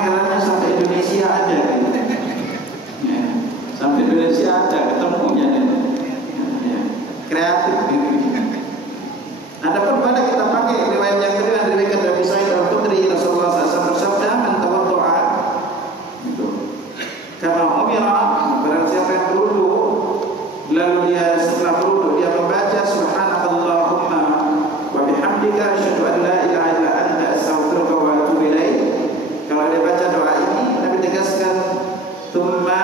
akhiratnya sampai Indonesia ada gitu. Ya, sampai Indonesia ada ketemunya ya. Kreatif gitu. Adapun pada kita pakai riwayat yang kedua dari Abu Sa'id Al-Khudri, Rasulullah SAW bersabda, "Man tawaddu'a," itu kama umira, barang siapa yang berwudu lalu dia setelah berwudu dia membaca subhanakallahumma wa bihamdika asyhadu an la ilaha illa anta astaghfiruka wa atubu ilaik. Kalau dia baca doa ini, Nabi tegaskan tsumma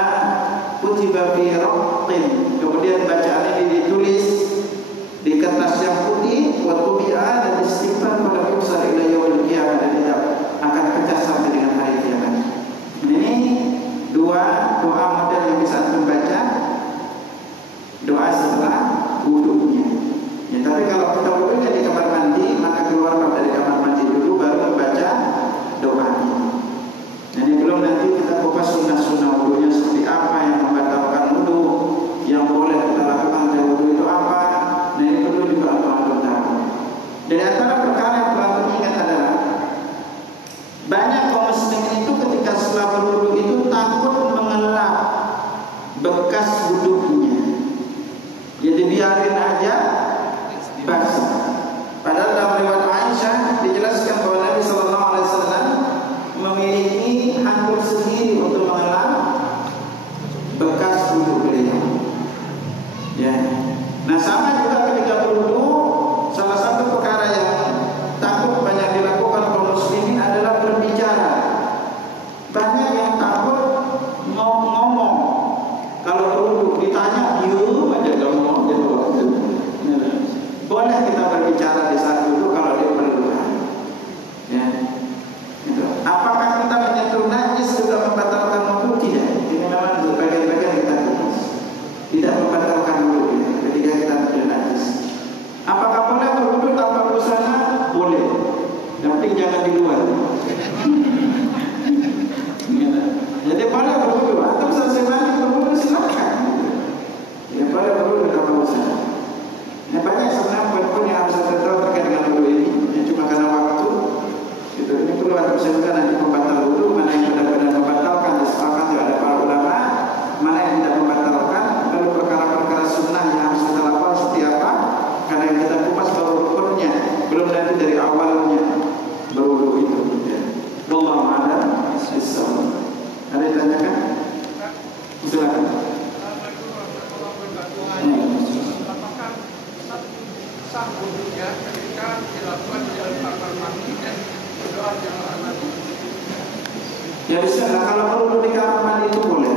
kutiba fi raqqin, kemudian bacaan ini ditulis di kertas yang putih, wa tubi'a, dan disimpan pada pusar ila yaumil qiyamah, dan tidak akan pecah sampai dengan hari kiamat. Ini dua doa model yang bisa antum baca, doa setelah wudunya. Ya, tapi kalau kita wudunya di kamar mandi, maka keluar dari kamar mandi dulu baru membaca doa ini. Jadi belum nanti kita kupas sunnah-sunnah wudunya seperti apa, yang membatalkan wudu, yang boleh kita lakukan dari wudu itu apa. Nah, ini perlu juga antum tahu. Dari antara perkara yang perlu antum ingat adalah banyak kaum muslimin itu ketika setelah berwudu itu takut mengelap bekas wudunya. Jadi biarin aja basah. Padahal dalam riwayat Aisyah dijelaskan bahwa Nabi sallallahu alaihi wasallam memiliki handuk sendiri untuk mengelap bekas wudu beliau. Ya. Nah, sama juga ketika berwudu, salah satu perkara yang takut banyak dilakukan kaum muslimin adalah berbicara. Banyak yang takut mau ngomong. Kalau berwudu ditanya, "Yuk aja ngomong gitu." Boleh kita berbicara di saat wudu kalau diperlukan. Ya. Gitu. Apakah kita menyentuh najis juga membatalkan wudu? Tidak. Ini memang bagian-bagian kita tulis. Tidak membatalkan wudu ketika kita menyentuh najis. Apakah boleh berwudu tanpa busana? Boleh. Yang penting jangan di luar. Jadi boleh berwudu. Atau selesai mandi berwudu silakan. Ya, boleh berwudu tanpa busana. Nah, banyak sebenarnya poin-poin yang harus kita tahu terkait dengan wudu ini. Ya, cuma karena waktu. Gitu. Ini perlu harus disebutkan nanti pembatal wudu, mana yang benar-benar membatalkan, disepakati oleh para ulama, mana yang tidak membatalkan, lalu perkara-perkara sunnah yang harus kita lakukan seperti apa. Karena yang kita kupas baru rukunnya, belum nanti dari awalnya berwudu itu. Ya. Wallahu a'lam bishawab. Ada yang tanyakan? Silakan. Sah wudunya ketika dilakukan di dalam kamar mandi dan berdoa di dalam mandi. Ya bisa, kalau berwudu di kamar mandi itu boleh.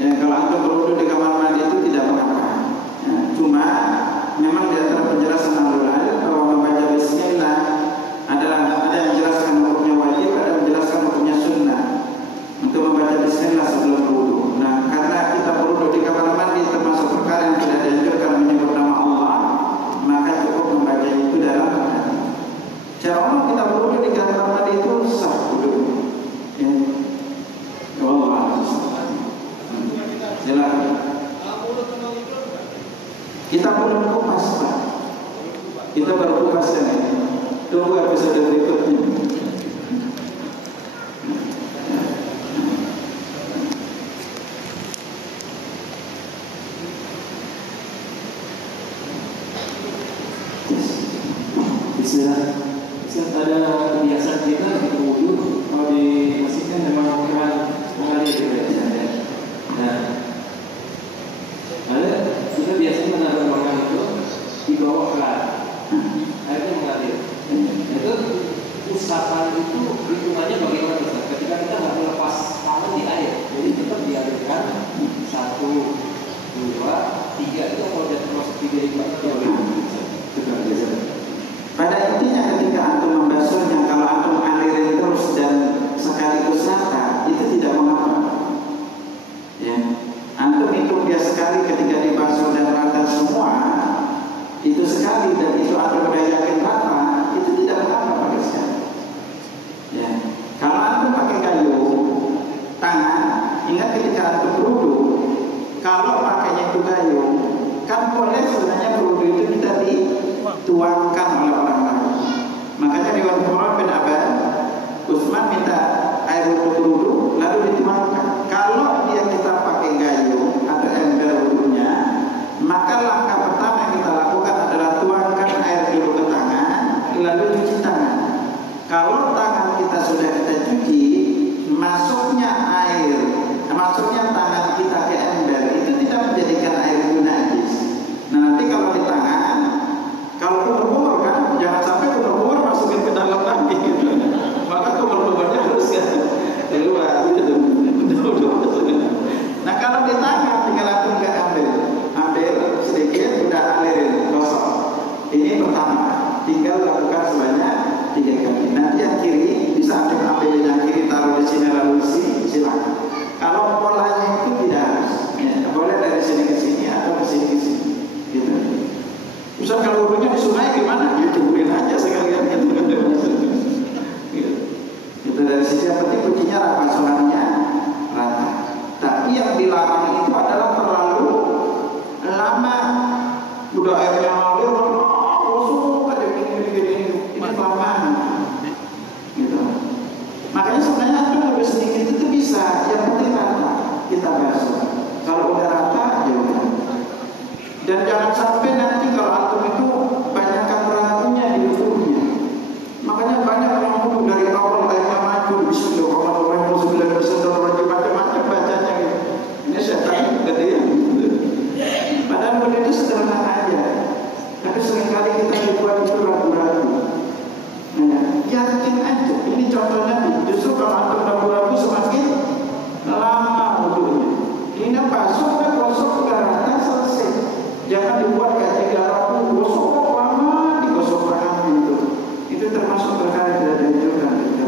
Ya, kalau antum berwudu di kamar mandi itu tidak mengapa. Ya, cuma memang di antara penjelasan ulama bahwa membaca bismillah adalah, ada yang menjelaskan hukumnya wajib, ada yang menjelaskan hukumnya sunnah untuk membaca bismillah sebelum berwudu. Nah, karena kita berwudu di kamar mandi termasuk perkara yang tidak dianjurkan menyebut nama Allah, maka cukup membaca itu dalam hati. Secara umum kita berwudu di kamar mandi itu sah wudu. Ya. Allah silakan. Kita belum kupas, Pak. Kita baru kupas kan ini. Tunggu episode berikutnya. Bismillah. Ada kebiasaan kita di wudu kalau di masjid kan memang mengalir gitu ya. Nah, ada kita biasanya menaruh makanan itu di bawah keran, airnya mengalir. Itu usapan itu hitungannya bagaimana Ustaz? Ketika kita nggak melepas tangan di air, jadi tetap dialirkan 1, 2, 3 itu kalau udah termasuk 3 itu tetap biasa. Pada intinya ketika antum membasuhnya, kalau antum alirin terus dan sekaligus rata, itu tidak mengapa. Ya, antum itu biasa sekali ketika dibasuh dan rata semua, itu sekali dan itu antum udah yakin rata, itu tidak mengapa pakai sekali. Ya, kalau antum pakai kayu tangan, ingat ketika antum berwudu, kalau pakainya itu kayu, kan boleh sebenarnya berwudu itu kita dituangkan oleh orang lain. Makanya riwayat Umar bin Abad, Utsman minta air Ustaz kalau wudunya di sungai gimana? Ya ceburin aja sekalian gitu. Itu dari sisi yang penting kuncinya rata, suaranya rata. Tapi yang dilarang itu adalah terlalu lama. Udah airnya ngalir, busuk aja gini. Ini kelamaan. Gitu. Makanya sebenarnya antum lebih sedikit itu bisa, yang penting rata kita basuh. Kalau udah rata ya udah. Dan jangan sampai nanti kalau antum itu banyakkan ragunya di wudunya. Makanya banyak yang wudu dari awal airnya maju, bismillahirrahmanirrahim, macam-macam bacanya gitu. Ini setan gede. Padahal wudu itu sederhana aja. Tapi seringkali kita dibuat itu ragu-ragu. Nah, yakin aja. Ini contohnya justru kalau antum ragu-ragu semakin lama wudunya. Ini basuh kan gosok udah rata selesai. Jangan dibuat kayak 3 ragu gosok lama digosok tangannya itu. Itu termasuk perkara tidak dianjurkan.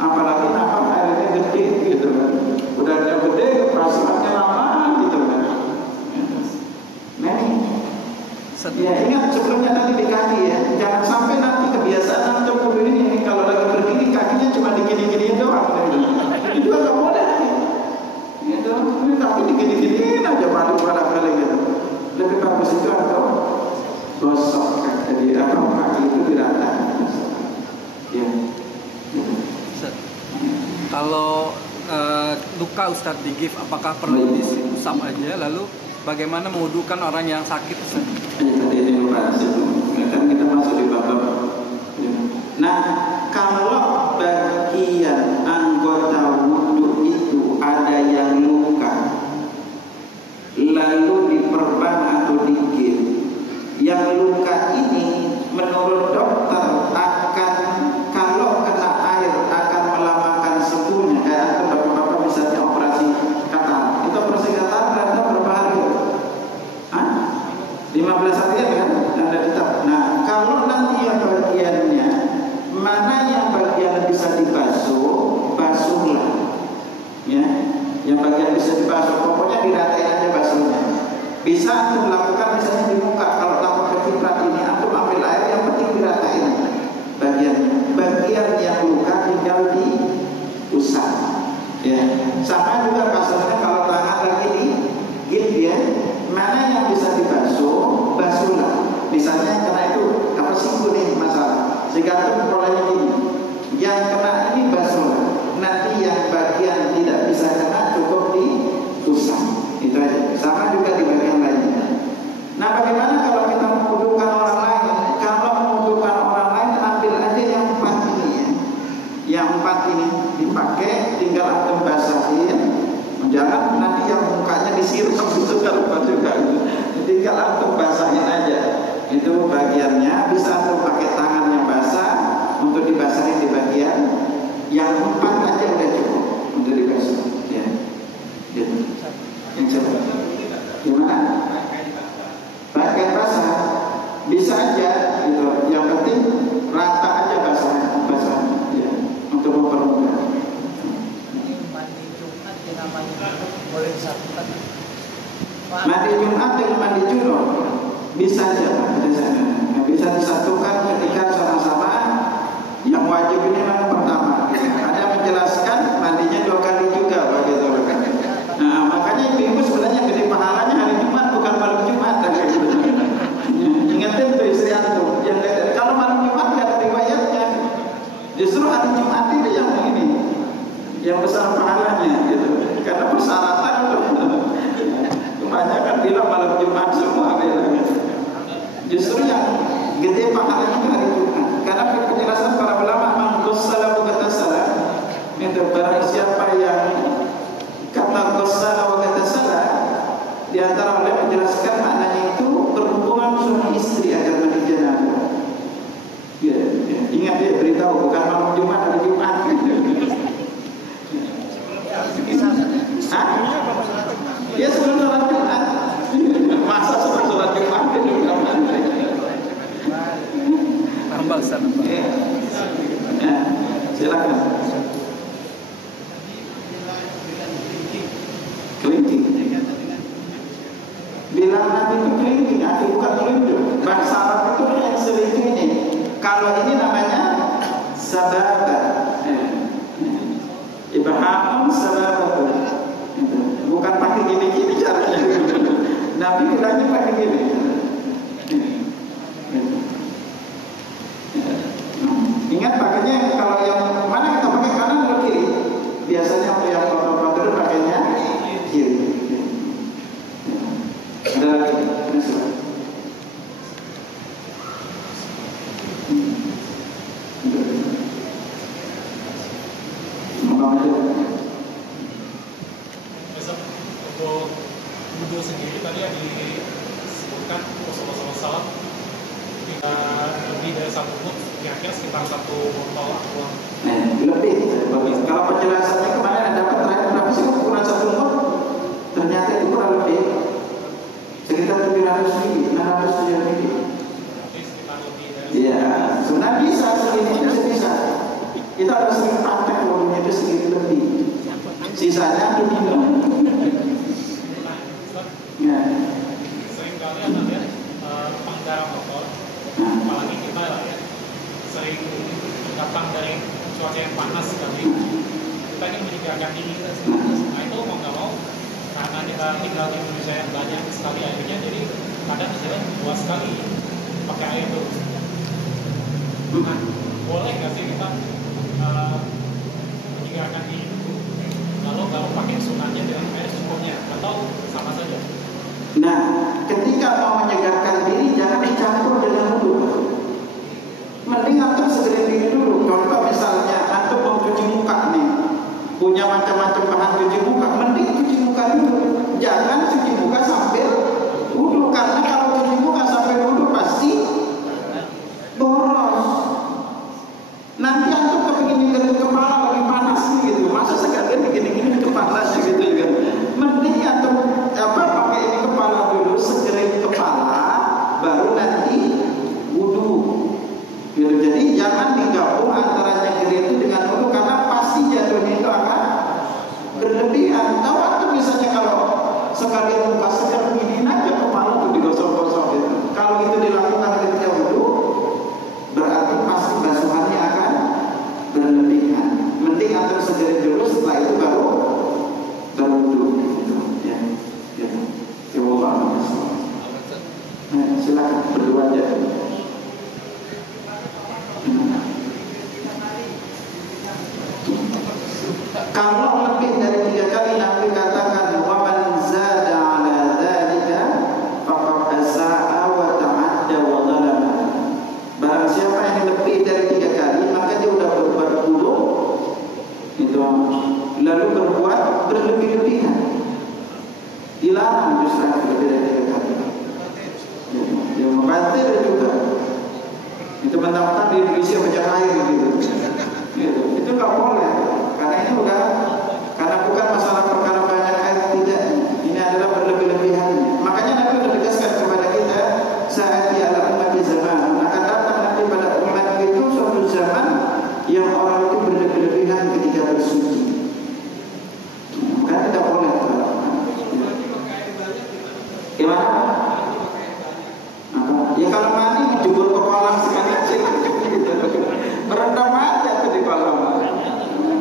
Apalagi nampak airnya gede gitu kan. Udah ada gede, perasaan lama gitu kan. Nah, ya ingat sebelumnya tadi di kaki ya. Jangan sampai nanti kebiasaan antum wudu ini kalau lagi berdiri kakinya cuma digini-giniin doang. Itu juga nggak boleh. Gitu. Tapi digini-giniin aja pada kali gitu. Lebih bagus itu atau gosok jadi kaki itu dirata. Ya. Kalau luka Ustaz digif, apakah perlu diusap aja? Lalu bagaimana mewudukan orang yang sakit Ustaz? Tadi ini membahas itu. Kan kita masuk di bab. Nah, kalau bagian anggota wudu itu ada yang luka, lalu diperban atau digigit, yang luka ini menurut dokter akan kalau kena air akan melamakan sembuhnya. Kayak bapak-bapak misalnya operasi katar, itu operasi katar berarti berapa hari? 15 hari kan? Ada kitab. Nah, kalau nanti yang bagiannya mana yang bagian bisa dibasuh, basuhlah. Ya, yang bagian bisa dibasuh, pokoknya diratain aja basuhnya. Bisa antum lakukan misalnya di muka, kalau tanpa keciprat ini antum ambil air, yang penting diratain bagian yang luka tinggal diusap. Ya, sama juga kasusnya kalau tangan lagi digigit ya, mana yang bisa dibasuh, basuhlah. Misalnya karena itu apa singgung nih masalah, sehingga antum polanya gini, yang kena ini basuhlah. Nanti yang bagian tidak bisa kena cukup diusap. Itu aja. Sama juga di bagian lainnya. Nah, bagaimana kalau kita membutuhkan orang lain? Kalau membutuhkan orang lain, ambil aja yang 4 ini ya. Yang 4 ini dipakai, tinggal antum basahin. Jangan nanti yang mukanya disiram itu kalau juga itu. Tinggal antum basahin aja. Itu bagiannya bisa antum pakai tangan yang basah untuk dibasahin di bagian yang 4 aja udah cukup untuk dibasuh. Ya. Gitu. Yang coba. Gimana? Pakai basah bisa aja gitu. Yang penting rata aja basah ya, untuk mempermudah. Mandi Jumat dengan mandi junub boleh disatukan. Mandi Jumat dengan mandi junub bisa aja, bisa disatukan ketika sama-sama. Yang wajib ini memang pertama. Ada yang menjelaskan mandinya 2 kali juga begitu. Nah, makanya ibu sebenarnya gede pahalanya hari Jumat bukan malam Jumat. Ingatin tuh istri antum. Kalau malam Jumat nggak ada riwayatnya. Justru hari Jumat itu yang ini, yang besar pahalanya gitu. Karena persyaratan kebanyakan bilang malam Jumat semua bilang. Justru yang gede pahalanya hari Jumat. Karena penjelasan para ulama mengqassala wa qatasala, itu barang siapa yang kata qassala wa qatasala di antara ulama menjelaskan maknanya itu berhubungan suami istri agar mandi janabah. Ya, ingat dia beritahu bukan malam Jumat, hari Jumat. Hah? Ya sebelum sholat Jumat. Masa sebelum sholat Jumat itu enggak mandi. Tambah Ustaz. Ya, silakan. Kelingking. Bilang Nabi itu kelingking, arti bukan telunjuk. Bahasa Arab itu yang selingkuh ini. Kalau ini namanya sababa. Ibhamun sababa. Bukan pakai gini-gini caranya. Nabi bilangnya pakai gini. Ingat pakainya kalau yang mana kita pakai kanan atau kiri? Biasanya untuk yang kotor-kotor pakainya kiri. Ada lagi? Besok untuk wudhu sendiri tadi yang disebutkan Rasulullah SAW jika lebih dari satu foot kira-kira sekitar satu botol aqua. Lebih. Kalau penjelasannya kemarin ada dapat terakhir berapa sih ukuran satu mut? Ternyata itu kurang lebih sekitar 700 mili, 600 mili. Berarti sekitar lebih dari. Iya, sebenarnya bisa segini itu bisa. Kita harus sering praktek wudhunya itu sedikit lebih. Sisanya diminum. Ya. Sering kali ada ya pengendara motor, apalagi kita lah ya sering datang dari cuaca yang panas sekali, kita ingin menyediakan diri. Nah itu mau nggak mau karena kita tinggal di Indonesia yang banyak sekali airnya, jadi kadang jalan luas sekali pakai air itu. Nah boleh nggak sih kita menyediakan diri itu? Lalu kalau pakai sunatnya dengan air secukupnya atau sama saja? Nah, ketika mau menyegarkan diri jangan dicampur dengan wudhu. Mending antum segerin diri dulu. Contoh misalnya antum mau cuci muka nih, punya macam-macam bahan cuci muka, mending cuci muka dulu. Jangan cuci muka sambil wudhu, karena kalau cuci muka sambil wudhu pasti boros. Nanti antum kepingin kepala lagi panas gitu. Masa sekalian begini-gini kepala gitu kan. Mending antum pakai ini kepala dulu, segering kepala, baru nanti wudhu. Gitu. Jadi jangan digabung antara nyegir itu dengan wudhu, karena pasti jatuhnya itu akan berlebihan. Tahu atau misalnya kalau sekalian muka segar begini aja kepala tuh digosok-gosok gitu. Kalau itu dilakukan ketika wudhu, berarti pasti basuhannya akan berlebihan. Mending antum segerin dulu, setelah itu baru wudhu. Gitu. Ya. Gitu. Ya Allah. Silakan berdua aja. Kalau lebih dari 3 kali Nabi katakan wa man zada ala dzalika faqad asaa wa ta'adda wa zalama. Barang siapa yang lebih dari 3 kali maka dia sudah berbuat buruk itu, lalu berbuat berlebih-lebihan. Dilarang justru lebih dari 3 kali. Ya membatil juga. Itu mentang-mentang di Indonesia banyak air gitu. Itu nggak boleh. Karena ini karena bukan masalah perkara banyak air tidak. Ini adalah berlebih-lebihannya. Makanya Nabi sudah tegaskan kepada kita, saat di ala umat di zaman akan datang nanti pada umat itu suatu zaman yang orang itu berlebih-lebihan ketika bersuci. Karena tidak boleh. Gimana? Ya kalau mandi menjemur ke kolam sekali aja, berendam aja tuh di kolam.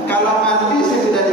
Kalau mandi sih tidak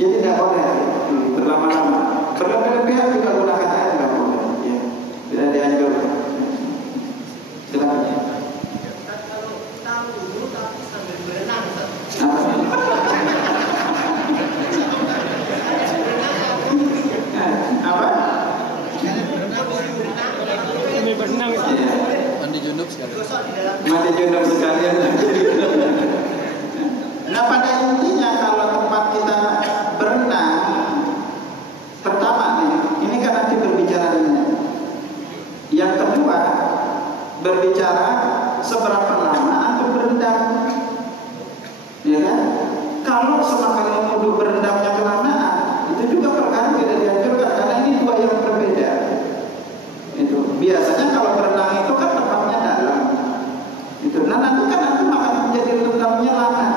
Jadi tidak boleh berlama-lama. Berlebihan juga gunakan air tidak boleh. Ya, tidak dianjurkan. Silakan. Kalau tahu dulu tapi sambil berenang, Apa? Sambil berenang. Ya. Mandi junub sekali. Mandi junub sekalian. Nah, pada intinya kalau tempat kita berenang, pertama nih, ini kan nanti berbicara ini. Yang kedua, berbicara seberapa lama antum berendam. Ya kan? Kalau semakin wudhu berendamnya kelamaan, itu juga perkara tidak dianjurkan karena ini dua yang berbeda. Itu biasanya kalau berenang itu kan tempatnya dalam. Itu nah nanti kan antum akan menjadi rendamnya lama.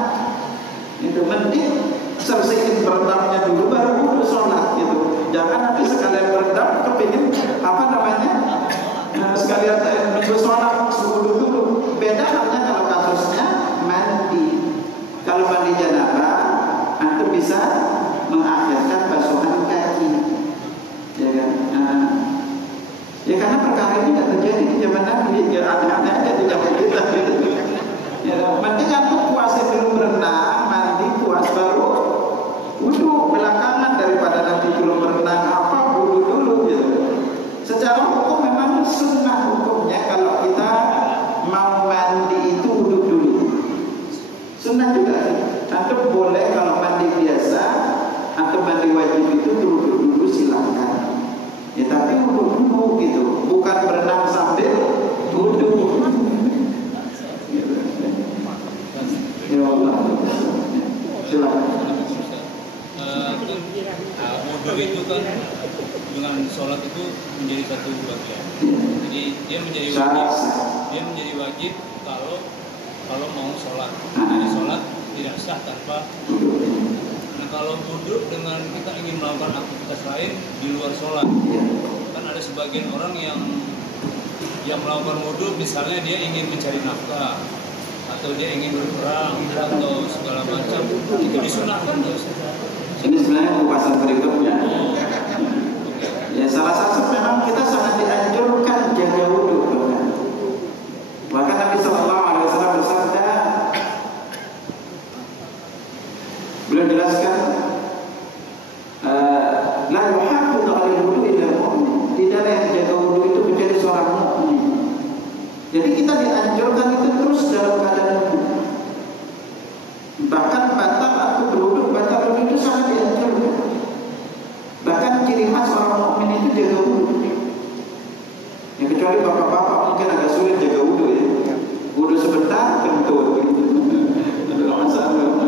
Itu mending selesaiin berendamnya dulu baru wudhu sholat gitu. Jangan nanti sekalian berendam kepingin apa namanya sekalian nunggu sholat wudhu dulu. Beda halnya kalau kasusnya mandi. Kalau mandi janabah, antum bisa mengakhirkan basuhan kaki. Ya kan? Ya karena perkara ini tidak terjadi di zaman Nabi, ya aneh-aneh aja di zaman kita. Ya, mending antum puasin dulu berenang, mandi puas baru wudhu belakangan daripada nanti belum berenang apa wudhu dulu gitu. Secara hukum memang sunnah hukumnya kalau kita mau mandi itu wudhu dulu. Sunnah juga. Antum boleh kalau mandi biasa atau mandi wajib itu wudhu dulu silakan. Ya tapi wudhu dulu gitu, bukan berenang sambil wudhu. Ya Allah. Silakan. Wudhu itu kan dengan sholat itu menjadi satu bagian. Jadi dia menjadi wajib. Dia menjadi wajib kalau mau sholat. Jadi sholat tidak sah tanpa wudhu. Nah kalau wudhu dengan kita ingin melakukan aktivitas lain di luar sholat, kan ada sebagian orang yang melakukan wudhu misalnya dia ingin mencari nafkah atau dia ingin berperang atau segala macam, itu disunahkan nggak Ustaz? Ini sebenarnya pembahasan berikutnya. Ya salah satu memang kita sangat dianjurkan jaga wudhu. Bahkan Nabi Sallallahu Alaihi Wasallam bersabda, beliau jelaskan, la yuhafidhu 'alal wudu illa mu'min. Tidaklah yang jaga wudhu itu menjadi seorang mukmin. Jadi kita dianjurkan itu terus dalam keadaan wudhu. Bahkan batal atau berwudhu, batal wudhu itu sangat dianjurkan. Bahkan ciri khas orang mukmin itu jaga wudhu. Ya kecuali bapak-bapak mungkin agak sulit jaga wudhu ya. Wudhu sebentar kentut gitu. Ada masalah.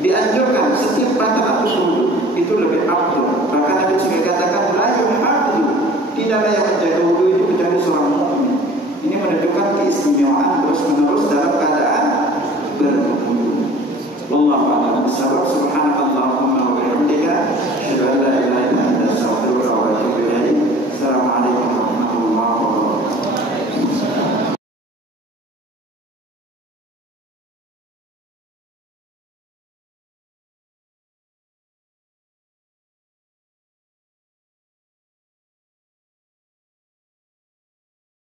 Dianjurkan setiap batal atau wudhu itu lebih afdal. Bahkan Nabi juga katakan la yuhafidhu, tidaklah yang menjaga wudhu itu kecuali seorang mukmin. Ini menunjukkan keistimewaan terus menerus